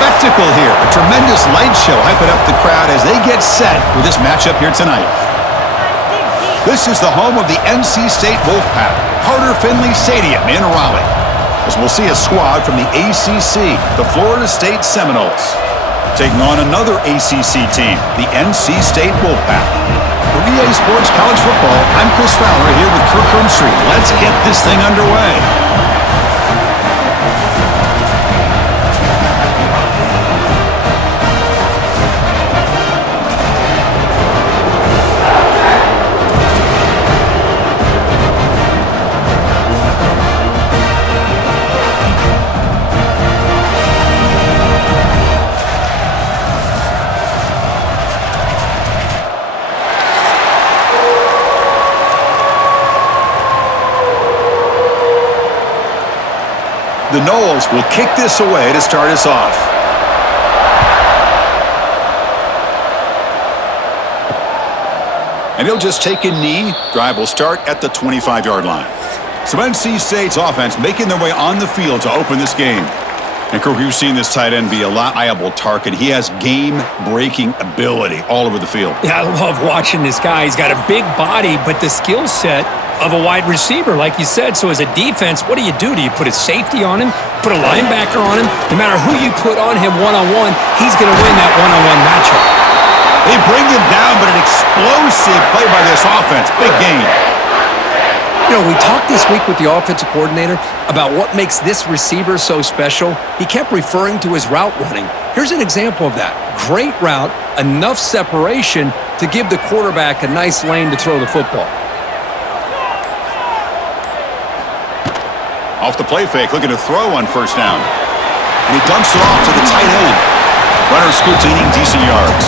spectacle here. A tremendous light show hyping up the crowd as they get set for this matchup here tonight. This is the home of the NC State Wolfpack, Carter Finley Stadium in Raleigh, as we'll see a squad from the ACC, the Florida State Seminoles, taking on another ACC team, the NC State Wolfpack. For EA Sports College Football, I'm Chris Fowler here with Kirk Street. Let's get this thing underway. The Noles will kick this away to start us off. And he'll just take a knee. Drive will start at the 25-yard line. So NC State's offense making their way on the field to open this game. And Kirk, we've seen this tight end be a reliable target. He has game-breaking ability all over the field. Yeah, I love watching this guy. He's got a big body, but the skill set of a wide receiver, like you said. So as a defense, what do? Do you put a safety on him, put a linebacker on him? No matter who you put on him one-on-one, he's going to win that one-on-one matchup. They bring him down, but an explosive play by this offense. Big game. You know, we talked this week with the offensive coordinator about what makes this receiver so special. He kept referring to his route running. Here's an example of that. Great route, enough separation to give the quarterback a nice lane to throw the football. Off the play fake, looking to throw on first down. And he dumps it off to the tight end. Runner scootaining decent yards.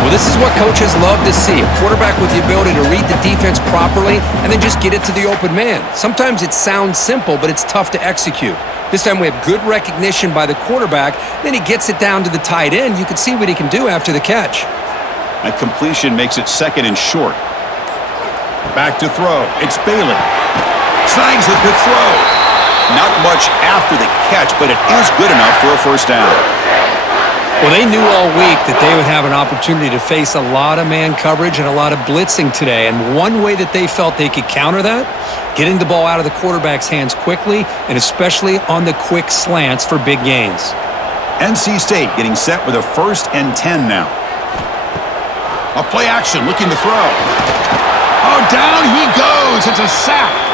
Well, this is what coaches love to see. A quarterback with the ability to read the defense properly and then just get it to the open man. Sometimes it sounds simple, but it's tough to execute. This time we have good recognition by the quarterback. Then he gets it down to the tight end. You can see what he can do after the catch. That completion makes it second and short. Back to throw. It's Bailey. Snags the good throw. Not much after the catch, but it is good enough for a first down. Well, they knew all week that they would have an opportunity to face a lot of man coverage and a lot of blitzing today. And one way that they felt they could counter that, getting the ball out of the quarterback's hands quickly, and especially on the quick slants for big gains. NC State getting set with a 1st and 10 now. A play action, looking to throw. Oh, down he goes. It's a sack.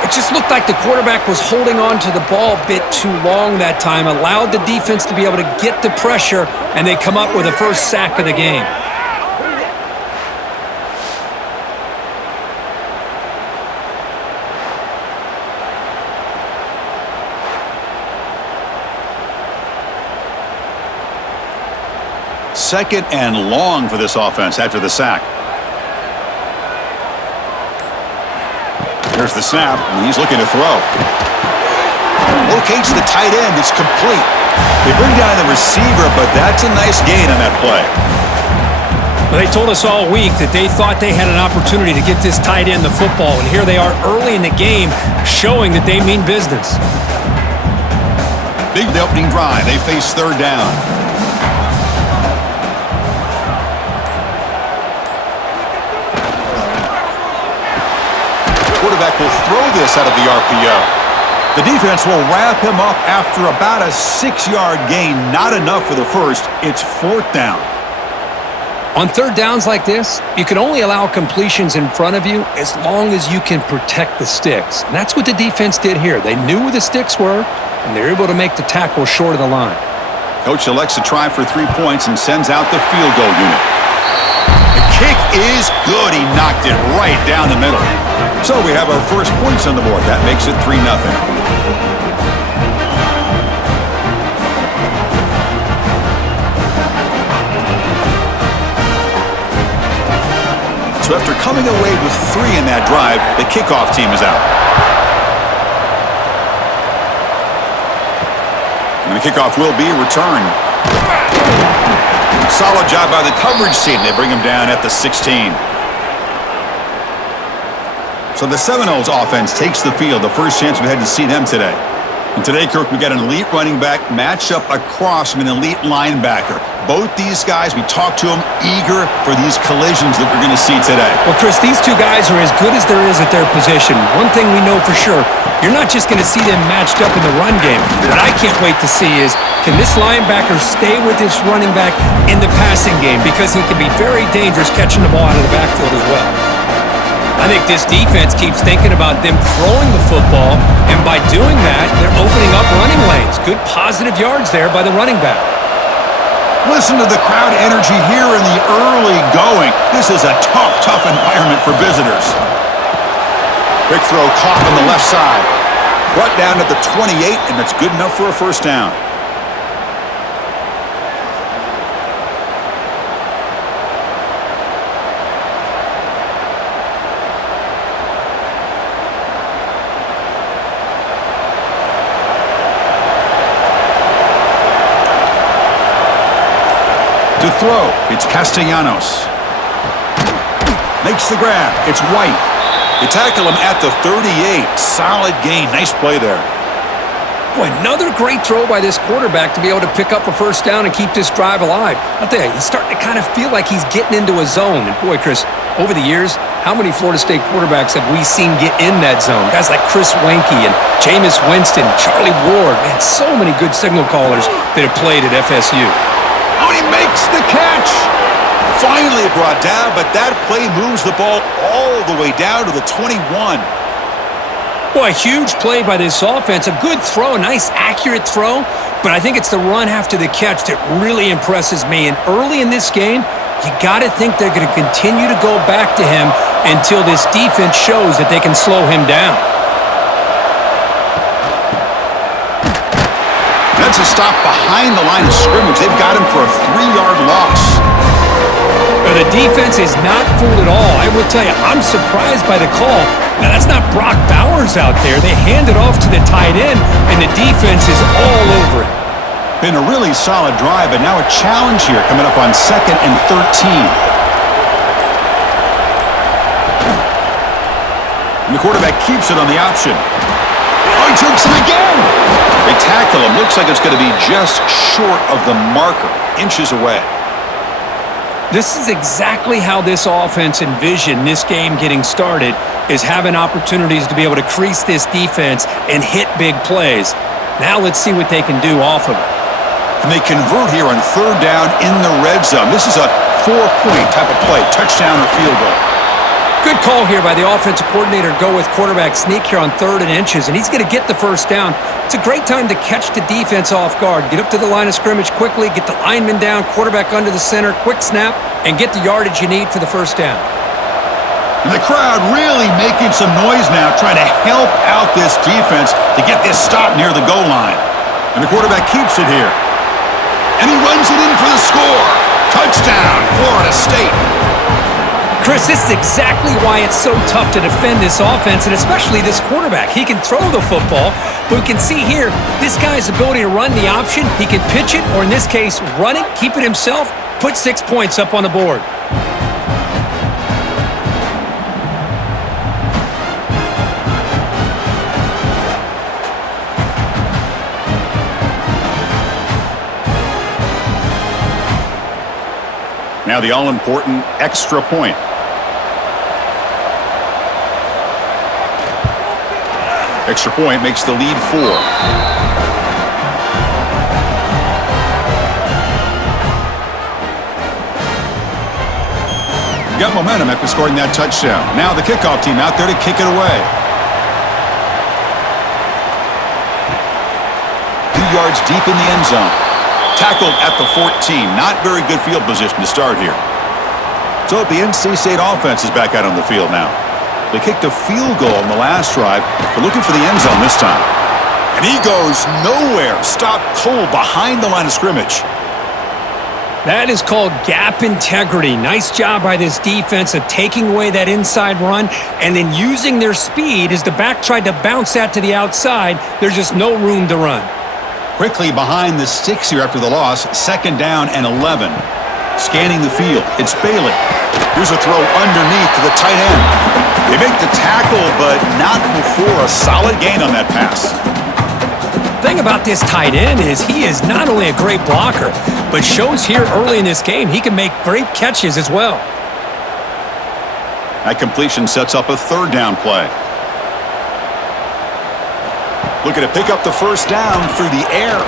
It just looked like the quarterback was holding on to the ball a bit too long that time, allowed the defense to be able to get the pressure, and they come up with the first sack of the game. Second and long for this offense after the sack. Here's the snap, and he's looking to throw. Locates the tight end. It's complete. They bring down the receiver, but that's a nice gain on that play. Well, they told us all week that they thought they had an opportunity to get this tight end the football, and here they are early in the game showing that they mean business. Big opening drive. They face third down. Quarterback will throw this out of the RPO. The defense will wrap him up after about a 6-yard gain. Not enough for the first. It's 4th down. On third downs like this, you can only allow completions in front of you as long as you can protect the sticks. And that's what the defense did here. They knew where the sticks were, and they were able to make the tackle short of the line. Coach elects to try for 3 points and sends out the field goal unit. The kick is good. He knocked it right down the middle. So we have our first points on the board. That makes it 3-0. So after coming away with 3 in that drive, the kickoff team is out. And the kickoff will be returned. Solid job by the coverage team. They bring him down at the 16. So the Seminoles offense takes the field. The first chance we had to see them today. And today, Kirk, we got an elite running back matched up across from an elite linebacker. Both these guys, we talked to them, eager for these collisions that we're going to see today. Well, Chris, these two guys are as good as there is at their position. One thing we know for sure, you're not just going to see them matched up in the run game. What I can't wait to see is, can this linebacker stay with this running back in the passing game? Because he can be very dangerous catching the ball out of the backfield as well. I think this defense keeps thinking about them throwing the football, and by doing that, they're opening up running lanes. Good positive yards there by the running back. Listen to the crowd energy here in the early going. This is a tough environment for visitors. Quick throw caught on the left side. Brought down at the 28, and that's good enough for a first down. To throw, it's Castellanos. Makes the grab, it's White. They tackle him at the 38. Solid gain, nice play there. Boy, another great throw by this quarterback to be able to pick up a first down and keep this drive alive. I'll tell you, he's starting to kind of feel like he's getting into a zone. And boy, Chris, over the years, how many Florida State quarterbacks have we seen get in that zone? Guys like Chris Wenke and Jameis Winston, Charlie Ward. Man, so many good signal callers that have played at FSU. Oh, he makes the catch. Finally brought down, but that play moves the ball all the way down to the 21. Boy, a huge play by this offense. A good throw, a nice accurate throw, but I think it's the run after the catch that really impresses me. And early in this game, you got to think they're going to continue to go back to him until this defense shows that they can slow him down. That's a stop behind the line of scrimmage. They've got him for a 3-yard loss. The defense is not fooled at all. I will tell you, I'm surprised by the call. Now, that's not Brock Bowers out there. They hand it off to the tight end, and the defense is all over it. Been a really solid drive, but now a challenge here coming up on 2nd and 13. And the quarterback keeps it on the option. Oh, he takes it again! They tackle him. Looks like it's going to be just short of the marker, inches away. This is exactly how this offense envisioned this game getting started, is having opportunities to be able to crease this defense and hit big plays. Now let's see what they can do off of it. And they convert here on 3rd down in the red zone. This is a 4-point type of play, touchdown or field goal. Good call here by the offensive coordinator to go with quarterback sneak here on 3rd and inches, and he's going to get the first down. It's a great time to catch the defense off guard. Get up to the line of scrimmage quickly, get the lineman down, quarterback under the center, quick snap, and get the yardage you need for the first down. And the crowd really making some noise now, trying to help out this defense to get this stop near the goal line. And the quarterback keeps it here. And he runs it in for the score. Touchdown, Florida State. Chris, this is exactly why it's so tough to defend this offense, and especially this quarterback. He can throw the football, but we can see here, this guy's ability to run the option, he can pitch it, or in this case, run it, keep it himself, put 6 points up on the board. Now the all-important extra point. Extra point makes the lead 4. Got momentum after scoring that touchdown. Now the kickoff team out there to kick it away. 2 yards deep in the end zone. Tackled at the 14. Not very good field position to start here. So the NC State offense is back out on the field now. They kicked a field goal on the last drive. They're looking for the end zone this time. And he goes nowhere. Stopped cold behind the line of scrimmage. That is called gap integrity. Nice job by this defense of taking away that inside run and then using their speed as the back tried to bounce that to the outside. There's just no room to run. Quickly behind the sticks here after the loss. 2nd down and 11. Scanning the field. It's Bailey. Here's a throw underneath to the tight end. They make the tackle, but not before a solid gain on that pass. thing about this tight end is he is not only a great blocker, but shows here early in this game he can make great catches as well. That completion sets up a third down play. Looking to pick up the first down through the air.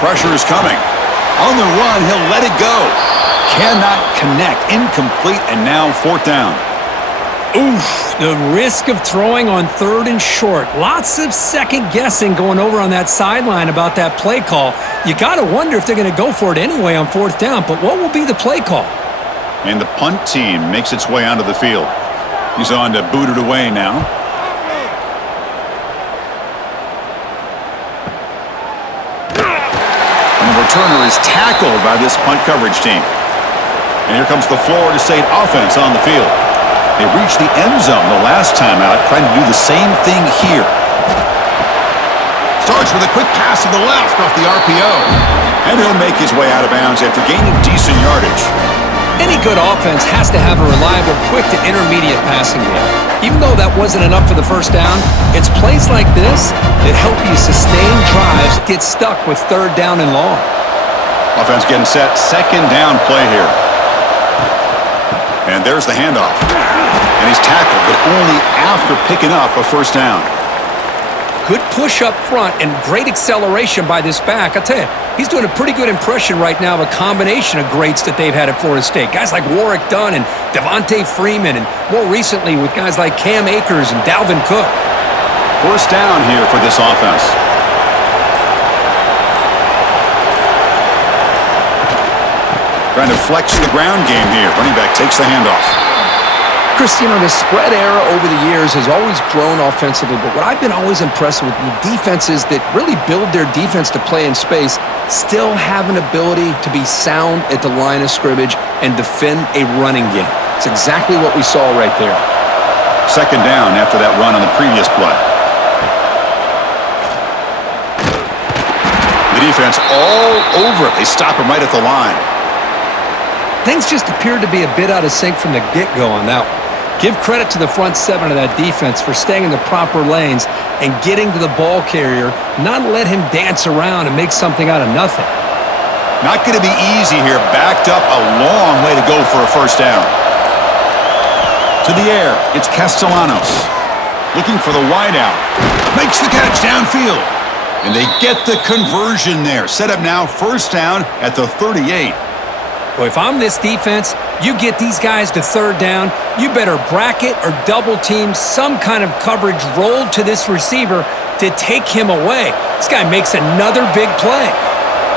Pressure is coming. On the run, he'll let it go. Cannot connect. Incomplete, and now fourth down. Oof, the risk of throwing on third and short. Lots of second guessing going over on that sideline about that play call. You got to wonder if they're going to go for it anyway on fourth down, but what will be the play call? And the punt team makes its way onto the field. He's on to boot it away now. And the returner is tackled by this punt coverage team. And here comes the Florida State offense on the field. They reached the end zone the last time out, trying to do the same thing here. Starts with a quick pass to the left off the RPO. And he'll make his way out of bounds after gaining decent yardage. Any good offense has to have a reliable, quick to intermediate passing game. Even though that wasn't enough for the first down, it's plays like this that help you sustain drives, get stuck with third down and long. Offense getting set, second down play here. And there's the handoff. And he's tackled, but only after picking up a first down. Good push up front and great acceleration by this back. I tell you, he's doing a pretty good impression right now of a combination of greats that they've had at Florida State. Guys like Warwick Dunn and Devontae Freeman, and more recently with guys like Cam Akers and Dalvin Cook. First down here for this offense. Trying to flex the ground game here. Running back takes the handoff. Chris, the spread era over the years has always grown offensively, but what I've been always impressed with the defenses that really build their defense to play in space still have an ability to be sound at the line of scrimmage and defend a running game. It's exactly what we saw right there. Second down after that run on the previous play. The defense all over it. They stop him right at the line. Things just appeared to be a bit out of sync from the get-go on that one. Give credit to the front seven of that defense for staying in the proper lanes and getting to the ball carrier, not let him dance around and make something out of nothing. Not going to be easy here. Backed up a long way to go for a first down. To the air, it's Castellanos. Looking for the wideout. Makes the catch downfield. And they get the conversion there. Set up now, first down at the 38. Well, if I'm this defense, you get these guys to third down, you better bracket or double team some kind of coverage rolled to this receiver to take him away. This guy makes another big play.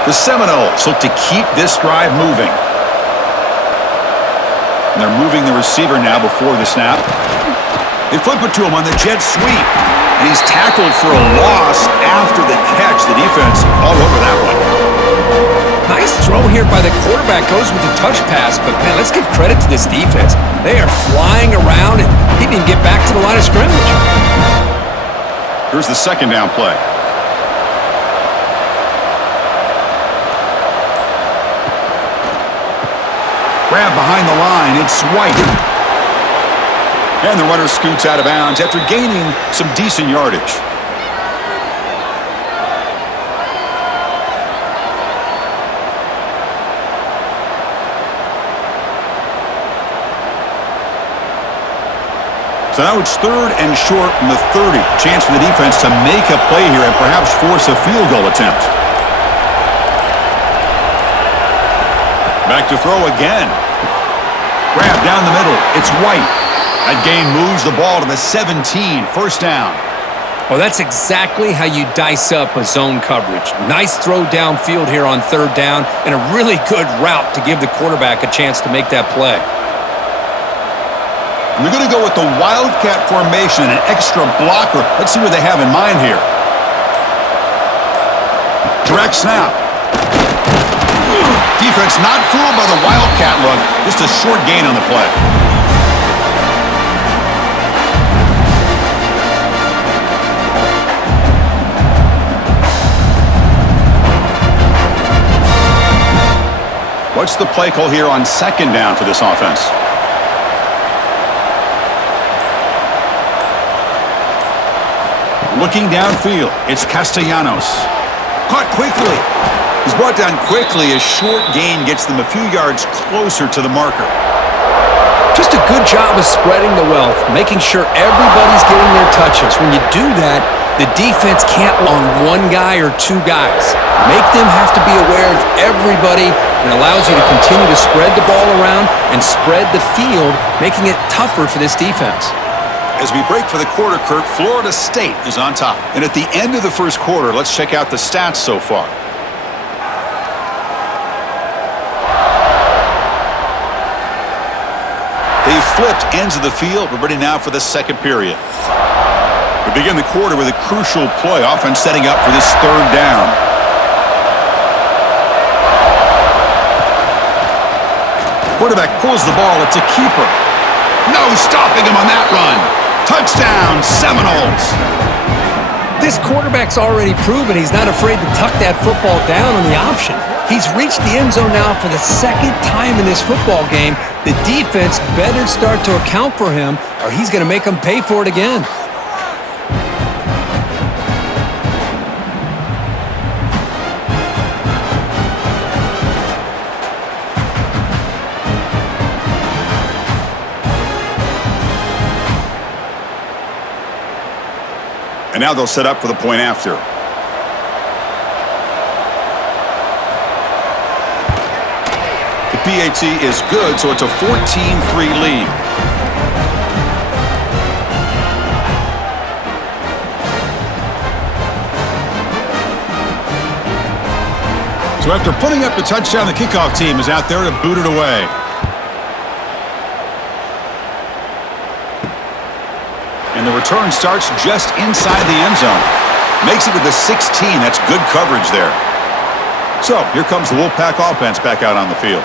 The Seminoles look to keep this drive moving. And they're moving the receiver now before the snap. They flip it to him on the jet sweep. And he's tackled for a loss after the catch. The defense all over that one. Nice throw here by the quarterback. Goes with the touch pass, but man, let's give credit to this defense. They are flying around, and he didn't get back to the line of scrimmage. Here's the second down play. Grab behind the line. It's White. And the runner scoots out of bounds after gaining some decent yardage. So now it's third and short from the 30. Chance for the defense to make a play here and perhaps force a field goal attempt. Back to throw again. Grab down the middle. It's White. That gain moves the ball to the 17. First down. Well, that's exactly how you dice up a zone coverage. Nice throw downfield here on third down and a really good route to give the quarterback a chance to make that play. And they're going to go with the Wildcat formation, an extra blocker. Let's see what they have in mind here. Direct snap. Defense not fooled by the Wildcat look. Just a short gain on the play. What's the play call here on second down for this offense? Looking downfield, it's Castellanos. Caught quickly. He's brought down quickly. A short gain gets them a few yards closer to the marker. Just a good job of spreading the wealth, making sure everybody's getting their touches. When you do that, the defense can't on one guy or two guys. Make them have to be aware of everybody, and allows you to continue to spread the ball around and spread the field, making it tougher for this defense. As we break for the quarter, Kurt, Florida State is on top. And at the end of the first quarter, let's check out the stats so far. They've flipped ends of the field. We're ready now for the second period. We begin the quarter with a crucial play, offense setting up for this third down. Quarterback pulls the ball. It's a keeper. No stopping him on that run. Touchdown, Seminoles. This quarterback's already proven he's not afraid to tuck that football down on the option. He's reached the end zone now for the second time in this football game. The defense better start to account for him, or he's going to make them pay for it again. And now they'll set up for the point after. The PAT is good, so it's a 14-3 lead. So after putting up the touchdown, the kickoff team is out there to boot it away. And the return starts just inside the end zone. Makes it to the 16. That's good coverage there. So here comes the Wolfpack offense back out on the field.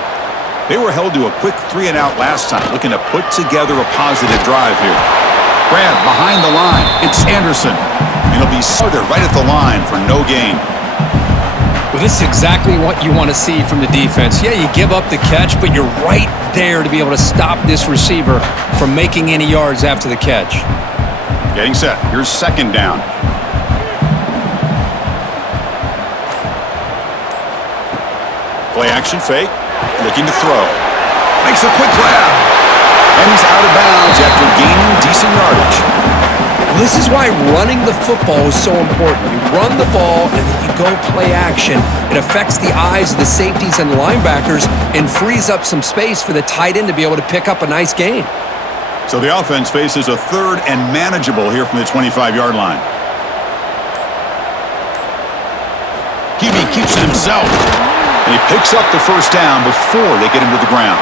They were held to a quick 3-and-out last time, looking to put together a positive drive here. Grab behind the line. It's Anderson. And he'll be farther right at the line for no gain. Well, this is exactly what you want to see from the defense. Yeah, you give up the catch, but you're right there to be able to stop this receiver from making any yards after the catch. Getting set. Here's second down. Play action fake. Looking to throw. Makes a quick grab. And he's out of bounds after gaining decent yardage. Well, this is why running the football is so important. You run the ball and then you go play action. It affects the eyes of the safeties and linebackers and frees up some space for the tight end to be able to pick up a nice gain. So the offense faces a third and manageable here from the 25-yard line. QB keeps it himself. And he picks up the first down before they get him to the ground.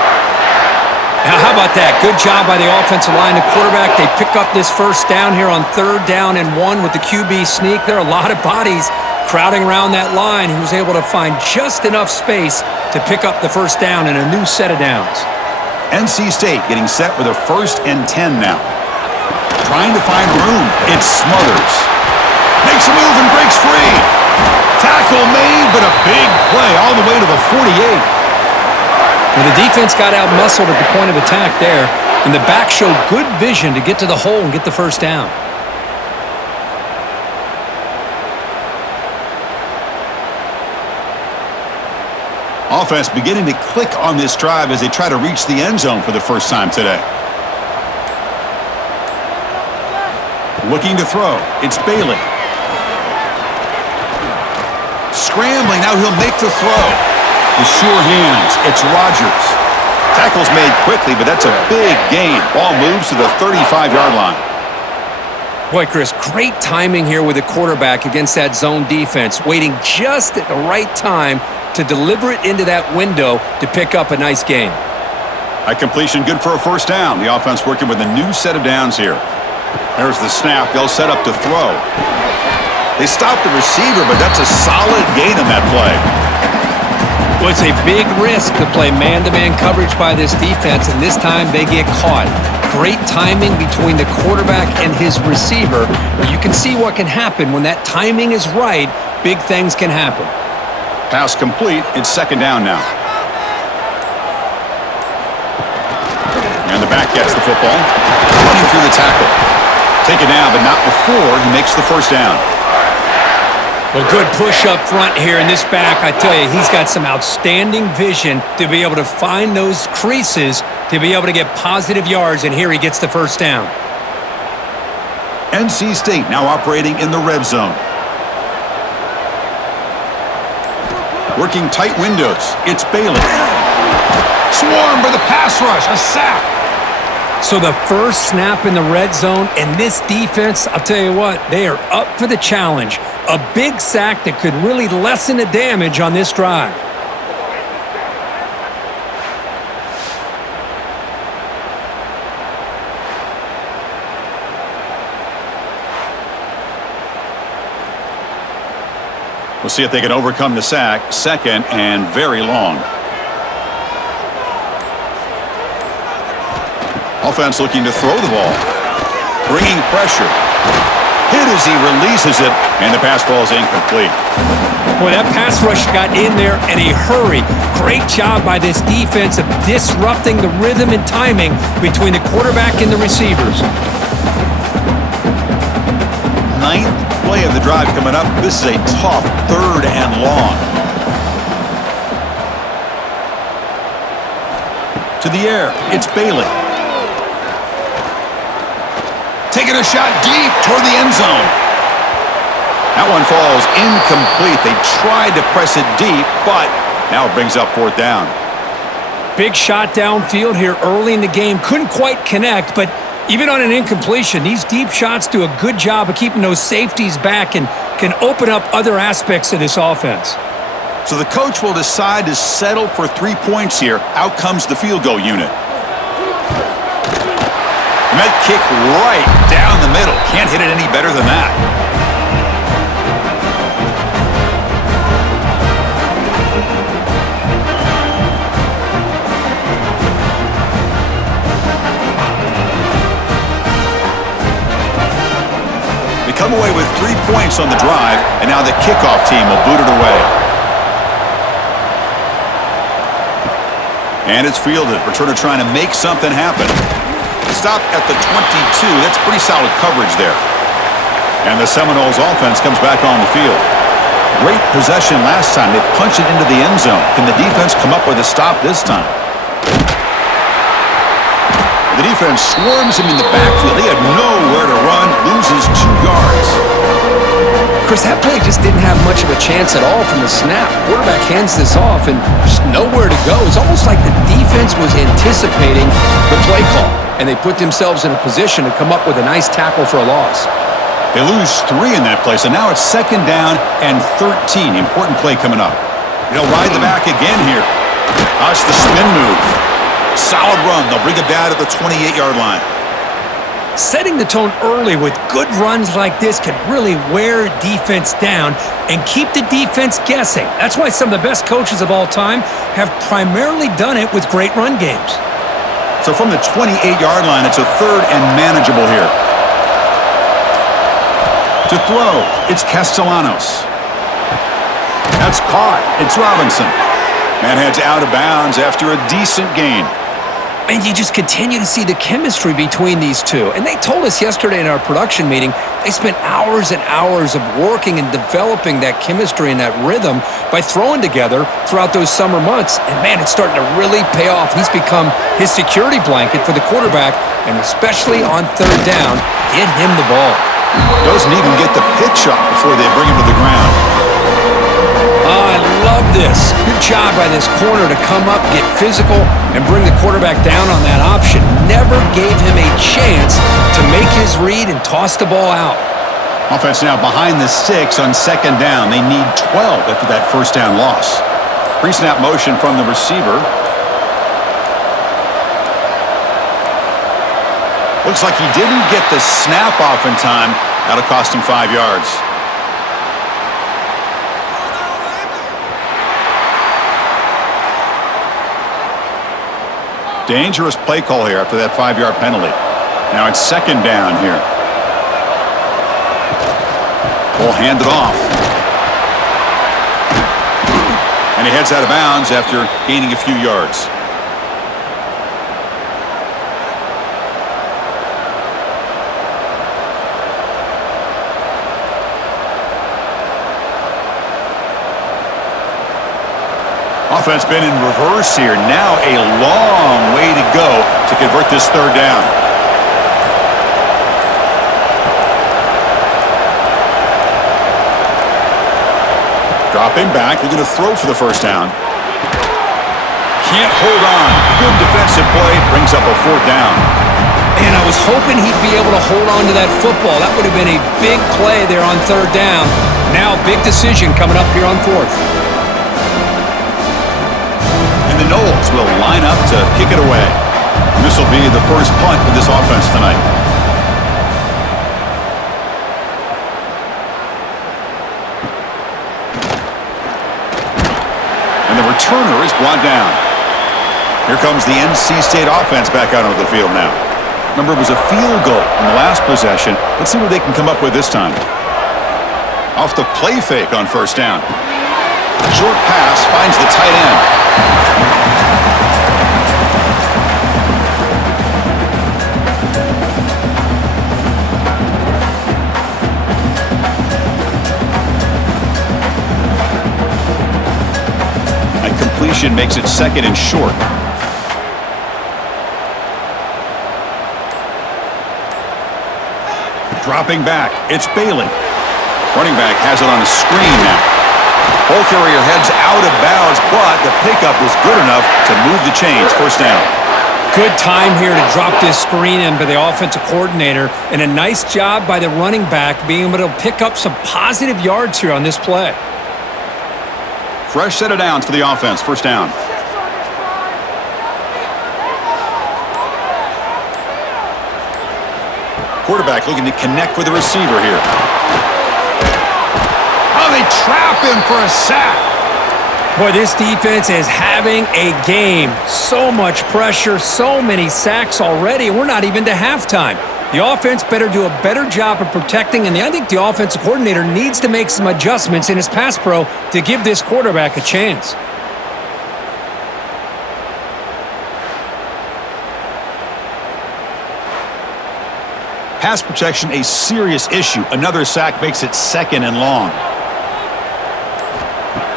Now, how about that? Good job by the offensive line. The quarterback, they pick up this first down here on 3rd down and 1 with the QB sneak. There are a lot of bodies crowding around that line. He was able to find just enough space to pick up the first down in a new set of downs. NC State getting set with a 1st and 10 now. Trying to find room. It Smothers. Makes a move and breaks free. Tackle made, but a big play all the way to the 48. Well, the defense got out-muscled at the point of attack there, and the back showed good vision to get to the hole and get the first down. Offense beginning to click on this drive as they try to reach the end zone for the first time today. Looking to throw. It's Bailey. Scrambling. Now he'll make the throw. The sure hands. It's Rogers. Tackle's made quickly, but that's a big gain. Ball moves to the 35-yard line. Boy, Chris, great timing here with the quarterback against that zone defense, waiting just at the right time to deliver it into that window to pick up a nice gain. High completion, good for a first down. The offense working with a new set of downs here. There's the snap. They'll set up to throw. They stop the receiver, but that's a solid gain on that play. Well, it's a big risk to play man-to-man coverage by this defense, and this time they get caught. Great timing between the quarterback and his receiver. You can see what can happen when that timing is right. Big things can happen. Pass complete. It's second down now. And the back gets the football. Running through the tackle. Take it down, but not before he makes the first down. Well, good push up front here in this back. I tell you, he's got some outstanding vision to be able to find those creases, to be able to get positive yards, and here he gets the first down. NC State now operating in the red zone. Working tight windows. It's Bailey. Swarm for the pass rush. A sack. So the first snap in the red zone, and this defense, I'll tell you what, they are up for the challenge. A big sack that could really lessen the damage on this drive. We'll see if they can overcome the sack. Second and very long. Offense looking to throw the ball. Bringing pressure. Hit as he releases it, and the pass ball is incomplete. Boy, that pass rush got in there in a hurry. Great job by this defense of disrupting the rhythm and timing between the quarterback and the receivers. Ninth play of the drive coming up. This is a tough third and long. To the air, it's Bailey. Taking a shot deep toward the end zone. That one falls incomplete. They tried to press it deep, but now it brings up fourth down. Big shot downfield here early in the game. Couldn't quite connect, but even on an incompletion, these deep shots do a good job of keeping those safeties back and can open up other aspects of this offense. So the coach will decide to settle for 3 points here. Out comes the field goal unit. And that kick right down the middle. Can't hit it any better than that. They come away with 3 points on the drive, and now the kickoff team will boot it away. And it's fielded. Returner trying to make something happen. Stop at the 22. That's pretty solid coverage there. And the Seminoles offense comes back on the field. Great possession last time. They punch it into the end zone. Can the defense come up with a stop this time? The defense swarms him in the backfield. He had nowhere to run. Loses 2 yards. Chris, that play just didn't have much of a chance at all from the snap. Quarterback hands this off and just nowhere to go. It's almost like the defense was anticipating the play call, and they put themselves in a position to come up with a nice tackle for a loss. They lose 3 in that play, so now it's second down and 13. Important play coming up. They'll ride the back again here. That's the spin move. Solid run. They'll bring it down to the 28-yard line. Setting the tone early with good runs like this can really wear defense down and keep the defense guessing. That's why some of the best coaches of all time have primarily done it with great run games. So from the 28-yard line, it's a third and manageable here. To throw, it's Castellanos. That's caught. It's Robinson. Man heads out of bounds after a decent gain. And you just continue to see the chemistry between these two. And they told us yesterday in our production meeting, they spent hours and hours of working and developing that chemistry and that rhythm by throwing together throughout those summer months. And man, it's starting to really pay off. He's become his security blanket for the quarterback, and especially on third down, get him the ball. Doesn't even get the pitch up before they bring him to the ground. I love this. Good job by this corner to come up, get physical, and bring the quarterback down on that option. Never gave him a chance to make his read and toss the ball out. Offense now behind the 6 on second down. They need 12 after that first down loss. Pre-snap motion from the receiver. Looks like he didn't get the snap off in time. That'll cost him 5 yards. Dangerous play call here after that 5-yard penalty. Now it's second down here. Ball handed off. And he heads out of bounds after gaining a few yards. Offense been in reverse here. Now a long way to go to convert this third down. Dropping back, they're going to throw for the first down. Can't hold on. Good defensive play, brings up a fourth down. And I was hoping he'd be able to hold on to that football. That would have been a big play there on third down. Now, big decision coming up here on fourth. And the Noles will line up to kick it away. This will be the first punt for this offense tonight. And the returner is brought down. Here comes the NC State offense back out onto the field now. Remember, it was a field goal in the last possession. Let's see what they can come up with this time. Off the play fake on first down. Short pass finds the tight end. That completion makes it second and short. Dropping back, it's Bailey. Running back has it on a screen now. Ball carrier heads out of bounds, but the pickup was good enough to move the chains. First down. Good time here to drop this screen in by the offensive coordinator, and a nice job by the running back being able to pick up some positive yards here on this play. Fresh set of downs for the offense. First down. Quarterback looking to connect with the receiver here. Oh, they trap him for a sack. Boy, this defense is having a game. So much pressure, so many sacks already, and we're not even to halftime. The offense better do a better job of protecting, and I think the offensive coordinator needs to make some adjustments in his pass pro to give this quarterback a chance. Pass protection, a serious issue. Another sack makes it second and long.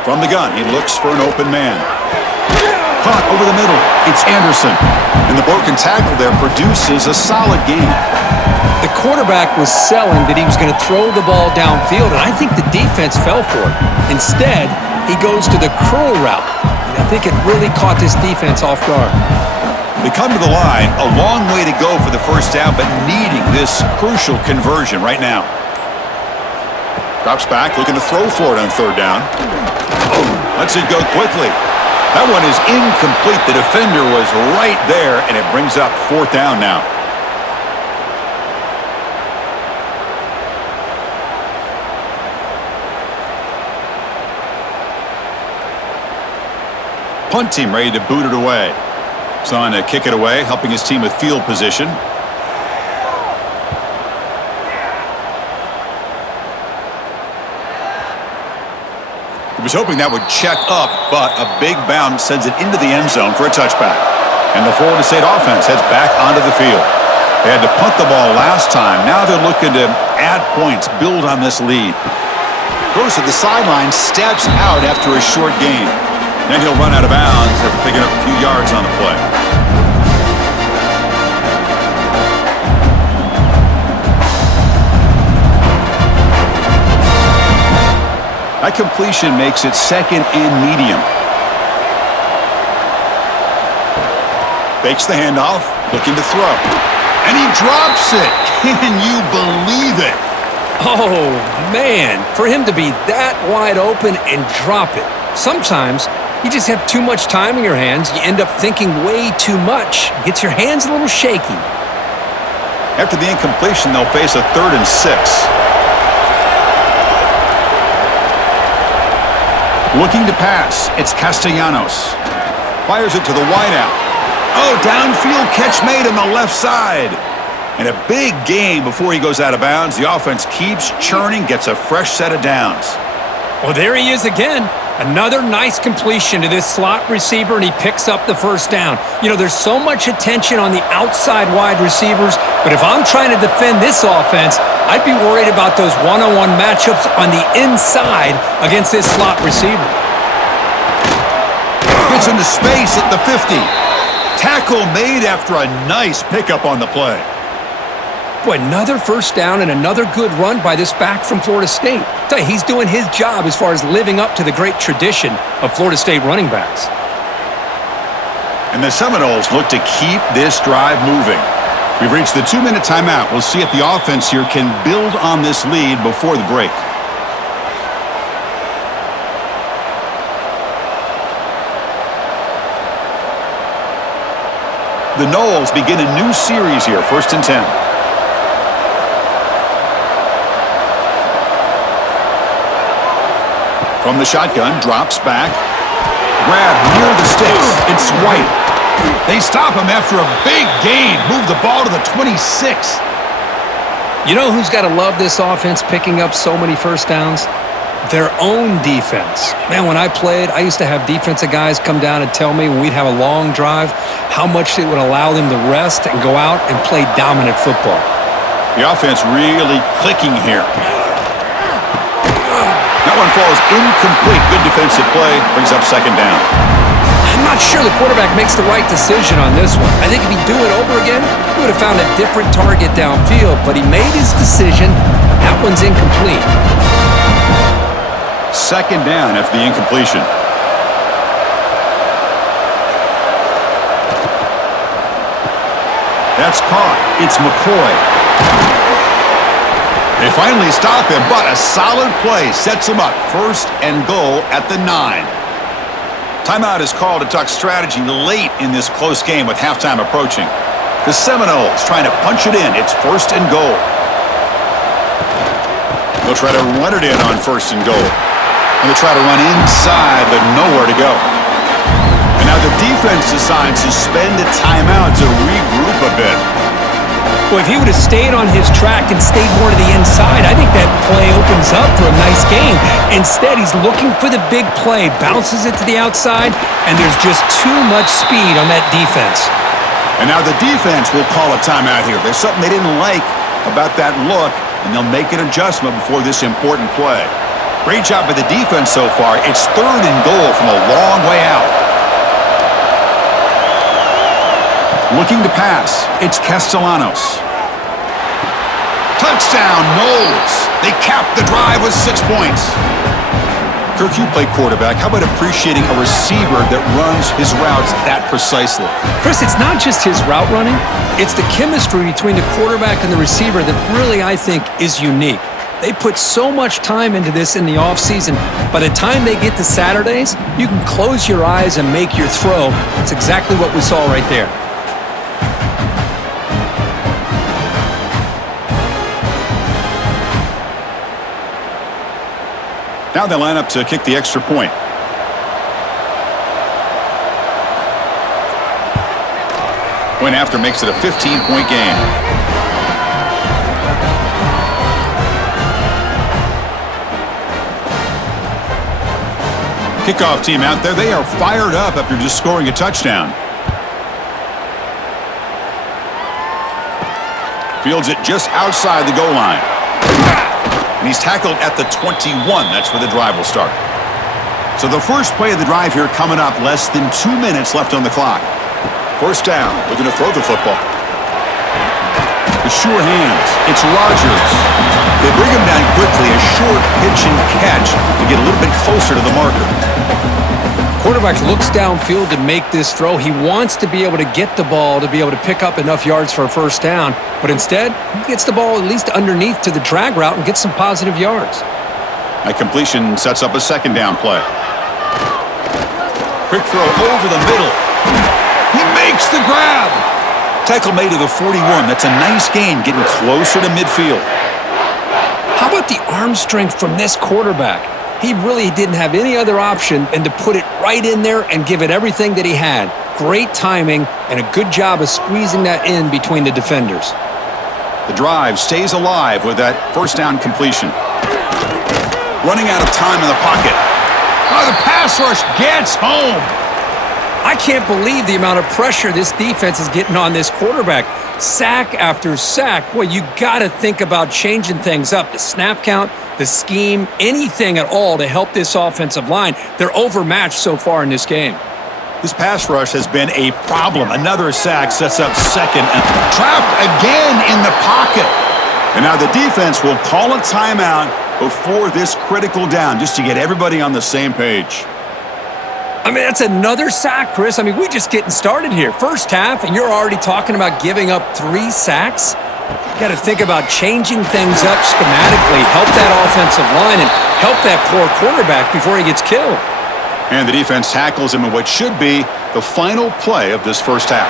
From the gun, he looks for an open man. Caught over the middle. It's Anderson. And the broken tackle there produces a solid game. The quarterback was selling that he was going to throw the ball downfield, and I think the defense fell for it. Instead, he goes to the curl route. And I think it really caught this defense off guard. They come to the line, a long way to go for the first down, but needing this crucial conversion right now. Drops back, looking to throw for it on third down. Oh, lets it go quickly. That one is incomplete. The defender was right there, and it brings up fourth down now. Punt team ready to boot it away. He's on to kick it away, helping his team with field position. He was hoping that would check up, but a big bounce sends it into the end zone for a touchback. And the Florida State offense heads back onto the field. They had to punt the ball last time. Now they're looking to add points, build on this lead. Goes to the sideline, steps out after a short gain. Then he'll run out of bounds after picking up a few yards on the play. That completion makes it second and medium. Fakes the handoff, looking to throw. And he drops it. Can you believe it? Oh, man, for him to be that wide open and drop it. Sometimes you just have too much time in your hands. You end up thinking way too much. Gets your hands a little shaky. After the incompletion, they'll face a 3rd and 6. Looking to pass, it's Castellanos. Fires it to the wideout. Oh, downfield catch made on the left side. And a big gain before he goes out of bounds. The offense keeps churning, gets a fresh set of downs. Well, there he is again. Another nice completion to this slot receiver, and he picks up the first down. You know, there's so much attention on the outside wide receivers, but if I'm trying to defend this offense, I'd be worried about those one-on-one matchups on the inside against this slot receiver. Gets into space at the 50. Tackle made after a nice pickup on the play. Boy, another first down and another good run by this back from Florida State. I tell you, he's doing his job as far as living up to the great tradition of Florida State running backs. And the Seminoles look to keep this drive moving. We've reached the 2-minute timeout. We'll see if the offense here can build on this lead before the break. The Noles begin a new series here, 1st and 10. From the shotgun, drops back. Grab near the sticks. It's White. They stop him after a big gain. Move the ball to the 26. You know who's got to love this offense picking up so many first downs? Their own defense. Man, when I played, I used to have defensive guys come down and tell me when we'd have a long drive how much it would allow them to rest and go out and play dominant football. The offense really clicking here. That one falls incomplete. Good defensive play. Brings up 2nd down. I'm not sure the quarterback makes the right decision on this one. I think if he'd do it over again, he would have found a different target downfield, but he made his decision. That one's incomplete. 2nd down after the incompletion. That's caught. It's McCoy. They finally stop him, but a solid play sets him up. 1st and goal at the 9. Timeout is called to talk strategy late in this close game with halftime approaching. The Seminoles trying to punch it in. It's 1st and goal. They'll try to run it in on 1st and goal. And they try to run inside, but nowhere to go. And now the defense decides to spend a timeout to regroup a bit. Well, if he would have stayed on his track and stayed more to the inside, I think that play opens up for a nice game. Instead, he's looking for the big play, bounces it to the outside, and there's just too much speed on that defense. And now the defense will call a timeout here. There's something they didn't like about that look, and they'll make an adjustment before this important play. Great job by the defense so far. It's 3rd and goal from a long way out. Looking to pass. It's Castellanos. Touchdown, Noles. They cap the drive with 6 points. Kirk, you play quarterback. How about appreciating a receiver that runs his routes that precisely? Chris, it's not just his route running. It's the chemistry between the quarterback and the receiver that really, I think, is unique. They put so much time into this in the offseason. By the time they get to Saturdays, you can close your eyes and make your throw. That's exactly what we saw right there. Now they line up to kick the extra point. Point after makes it a 15-point game. Kickoff team out there. They are fired up after just scoring a touchdown. Fields it just outside the goal line. And he's tackled at the 21. That's where the drive will start. So the first play of the drive here coming up. Less than 2 minutes left on the clock. 1st down. Looking to throw the football. The sure hands. It's Rogers. They bring him down quickly. A short pitch and catch to get a little bit closer to the marker. Quarterback looks downfield to make this throw. He wants to be able to get the ball to be able to pick up enough yards for a 1st down. But instead, he gets the ball at least underneath to the drag route and gets some positive yards. A completion sets up a 2nd down play. Quick throw over the middle. He makes the grab. Tackle made to the 41. That's a nice gain, getting closer to midfield. How about the arm strength from this quarterback? He really didn't have any other option than to put it right in there and give it everything that he had. Great timing and a good job of squeezing that in between the defenders. The drive stays alive with that 1st down completion. Running out of time in the pocket. Oh, the pass rush gets home. I can't believe the amount of pressure this defense is getting on this quarterback. Sack after sack. Boy, you got to think about changing things up. The snap count, the scheme, anything at all to help this offensive line. They're overmatched so far in this game. This pass rush has been a problem. Another sack sets up second and trapped again in the pocket. And now the defense will call a timeout before this critical down just to get everybody on the same page. I mean, that's another sack, Chris. I mean, we're just getting started here. First half, and you're already talking about giving up 3 sacks? You got to think about changing things up schematically, help that offensive line, and help that poor quarterback before he gets killed. And the defense tackles him in what should be the final play of this first half.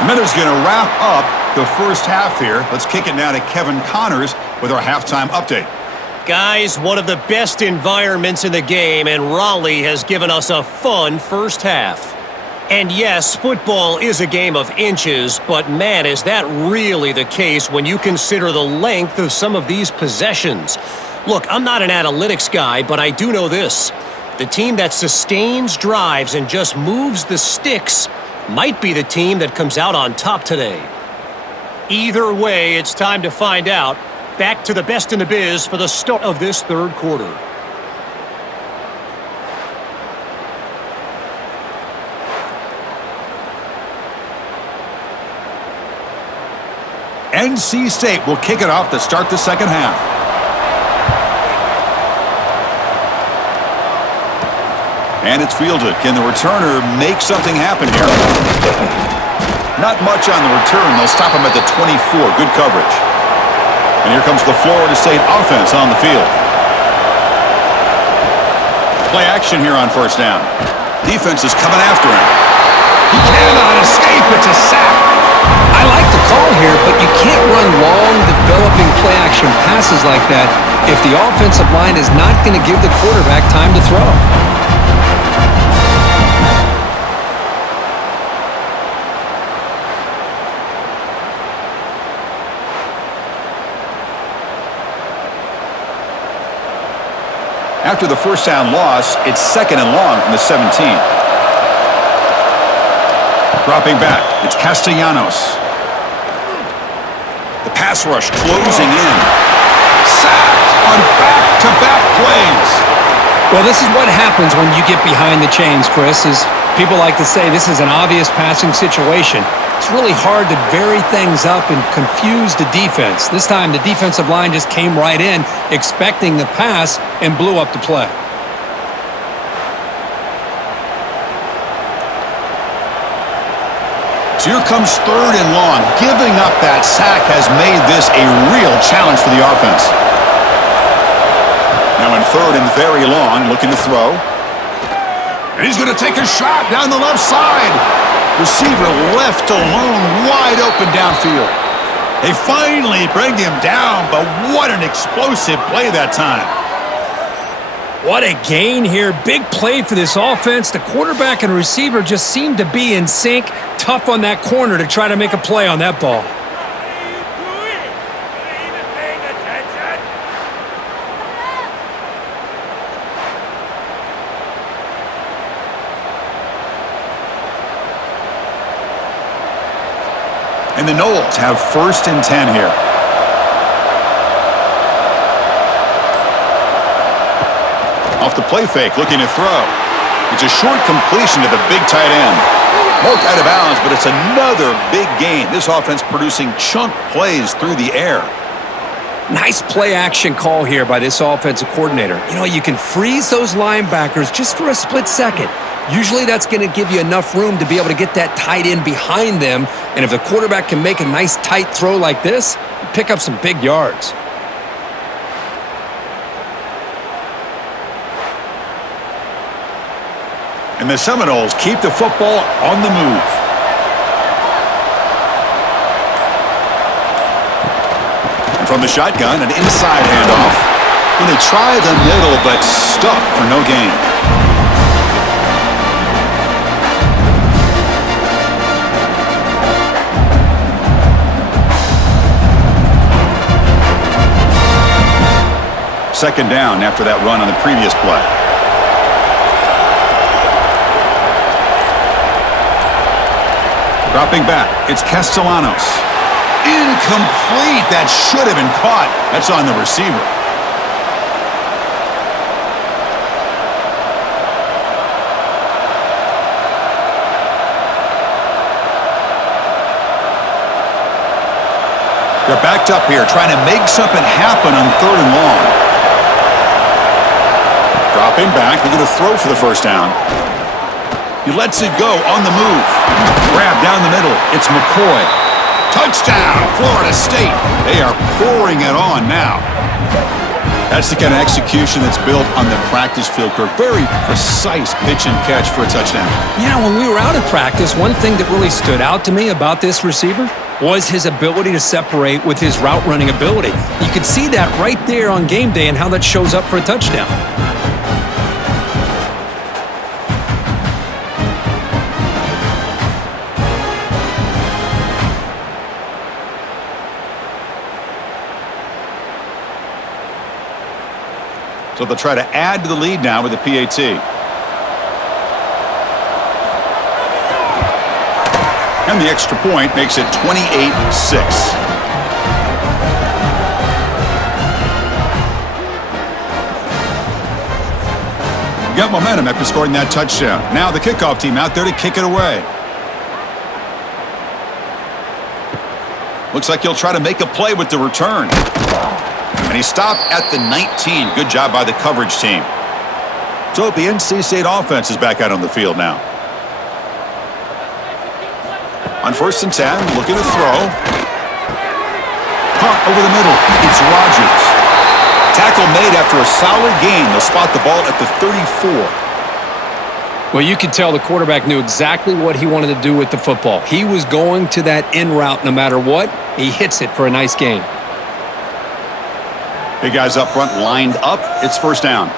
And that is going to wrap up the first half here. Let's kick it now to Kevin Connors with our halftime update. Guys, one of the best environments in the game, and Raleigh has given us a fun first half. And yes, football is a game of inches, but man, is that really the case when you consider the length of some of these possessions. Look, I'm not an analytics guy, but I do know this. The team that sustains drives and just moves the sticks might be the team that comes out on top today. Either way, it's time to find out. Back to the best in the biz for the start of this third quarter. NC State will kick it off to start the second half. And it's fielded. Can the returner make something happen here? Not much on the return. They'll stop him at the 24. Good coverage. And here comes the Florida State offense on the field. Play action here on first down. Defense is coming after him. He cannot escape. It's a sack. I like the call here, but you can't run long, developing play-action passes like that if the offensive line is not going to give the quarterback time to throw. After the first down loss, it's second and long from the 17. Dropping back, it's Castellanos. The pass rush closing in. Sacked on back-to-back plays. Well, this is what happens when you get behind the chains, Chris. Is people like to say this is an obvious passing situation. It's really hard to vary things up and confuse the defense. This time, the defensive line just came right in, expecting the pass, and blew up the play. So here comes third and long. Giving up that sack has made this a real challenge for the offense. Now in third and very long, looking to throw. And he's going to take a shot down the left side. Receiver left alone, wide open downfield. They finally bring him down, but what an explosive play that time. What a gain here. Big play for this offense. The quarterback and receiver just seem to be in sync. Tough on that corner to try to make a play on that ball. And the Noles have first and 10 here. Off the play fake, looking to throw. It's a short completion to the big tight end. Marked out of bounds, but it's another big gain. This offense producing chunk plays through the air. Nice play action call here by this offensive coordinator. You know, you can freeze those linebackers just for a split second. Usually that's going to give you enough room to be able to get that tight end behind them. And if the quarterback can make a nice tight throw like this, pick up some big yards. And the Seminoles keep the football on the move. And from the shotgun, an inside handoff. And they try the middle, but stuffed for no gain. Second down after that run on the previous play. Dropping back, it's Castellanos. Incomplete. That should have been caught. That's on the receiver. They're backed up here, trying to make something happen on 3rd and long. Dropping back, they're going to throw for the first down. He lets it go on the move. Grab down the middle. It's McCoy. Touchdown, Florida State. They are pouring it on now. That's the kind of execution that's built on the practice field, Kirk. Very precise pitch and catch for a touchdown. Yeah, when we were out of practice, one thing that really stood out to me about this receiver was his ability to separate with his route running ability. You could see that right there on game day and how that shows up for a touchdown. So they'll try to add to the lead now with the PAT. And the extra point makes it 28-6. Got momentum after scoring that touchdown. Now the kickoff team out there to kick it away. Looks like he'll try to make a play with the return. And he stopped at the 19. Good job by the coverage team. So the NC State offense is back out on the field now. On 1st and 10, looking to throw. Caught over the middle. It's Rodgers. Tackle made after a solid gain. They'll spot the ball at the 34. Well, you could tell the quarterback knew exactly what he wanted to do with the football. He was going to that in route no matter what. He hits it for a nice gain. Big guys up front lined up. It's 1st down.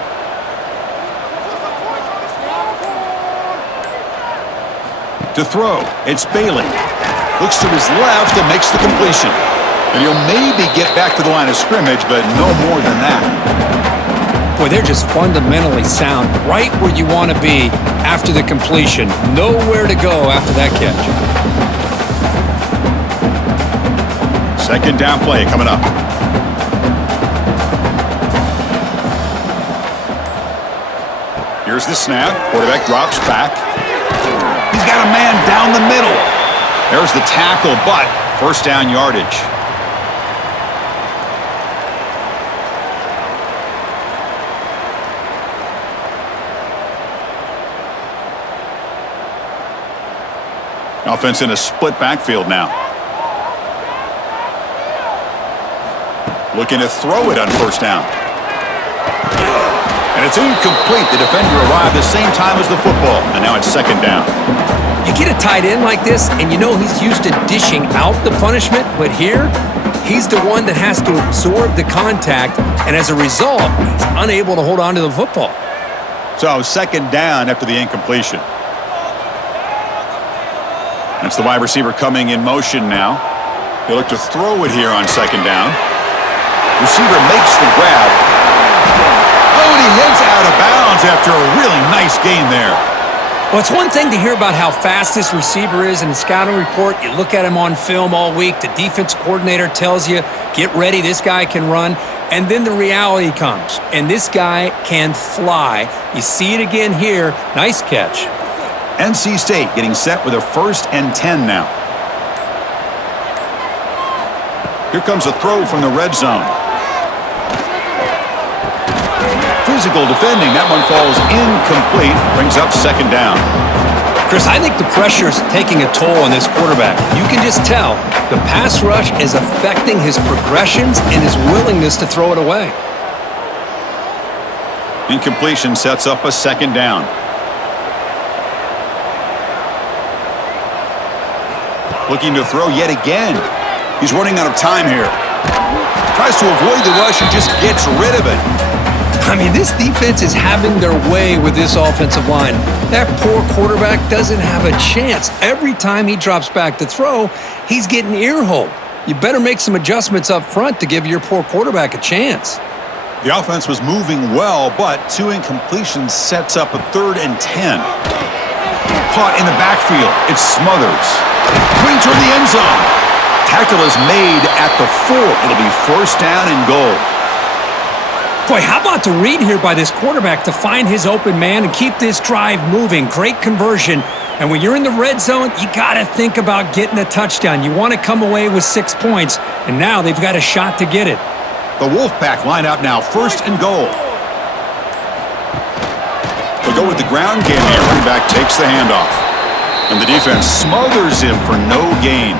To throw, it's Bailey. Looks to his left and makes the completion. And he'll maybe get back to the line of scrimmage, but no more than that. Boy, they're just fundamentally sound, right where you want to be after the completion. Nowhere to go after that catch. 2nd down play coming up. Here's the snap. Quarterback drops back. He's got a man down the middle. There's the tackle, but 1st down yardage. Offense in a split backfield now. Looking to throw it on 1st down. And it's incomplete. The defender arrived the same time as the football, and now it's 2nd down. You get a tight end like this, and you know he's used to dishing out the punishment, but here, he's the one that has to absorb the contact, and as a result, he's unable to hold on to the football. So 2nd down after the incompletion. That's the wide receiver coming in motion now. They look to throw it here on 2nd down. Receiver makes the grab. Oh, and he heads out of bounds after a really nice gain there. Well, it's one thing to hear about how fast this receiver is in the scouting report. You look at him on film all week. The defense coordinator tells you, get ready, this guy can run. And then the reality comes, and this guy can fly. You see it again here. Nice catch. NC State getting set with a 1st and 10 now. Here comes a throw from the red zone. Physical defending. That one falls incomplete. Brings up 2nd down. Chris, I think the pressure is taking a toll on this quarterback. You can just tell the pass rush is affecting his progressions and his willingness to throw it away. Incompletion sets up a 2nd down. Looking to throw yet again. He's running out of time here. Tries to avoid the rush and just gets rid of it. I mean, this defense is having their way with this offensive line. That poor quarterback doesn't have a chance. Every time he drops back to throw, he's getting ear-holed. You better make some adjustments up front to give your poor quarterback a chance. The offense was moving well, but 2 incompletions sets up a 3rd and 10. Caught in the backfield. It's Smothers. Swing toward the end zone. Tackle is made at the 4. It'll be 1st down and goal. Boy, how about the read here by this quarterback to find his open man and keep this drive moving? Great conversion. And when you're in the red zone, you got to think about getting a touchdown. You want to come away with 6 points, and now they've got a shot to get it. The Wolfpack line out now, 1st and goal. They'll go with the ground game here. Running back takes the handoff. And the defense smothers him for no gain.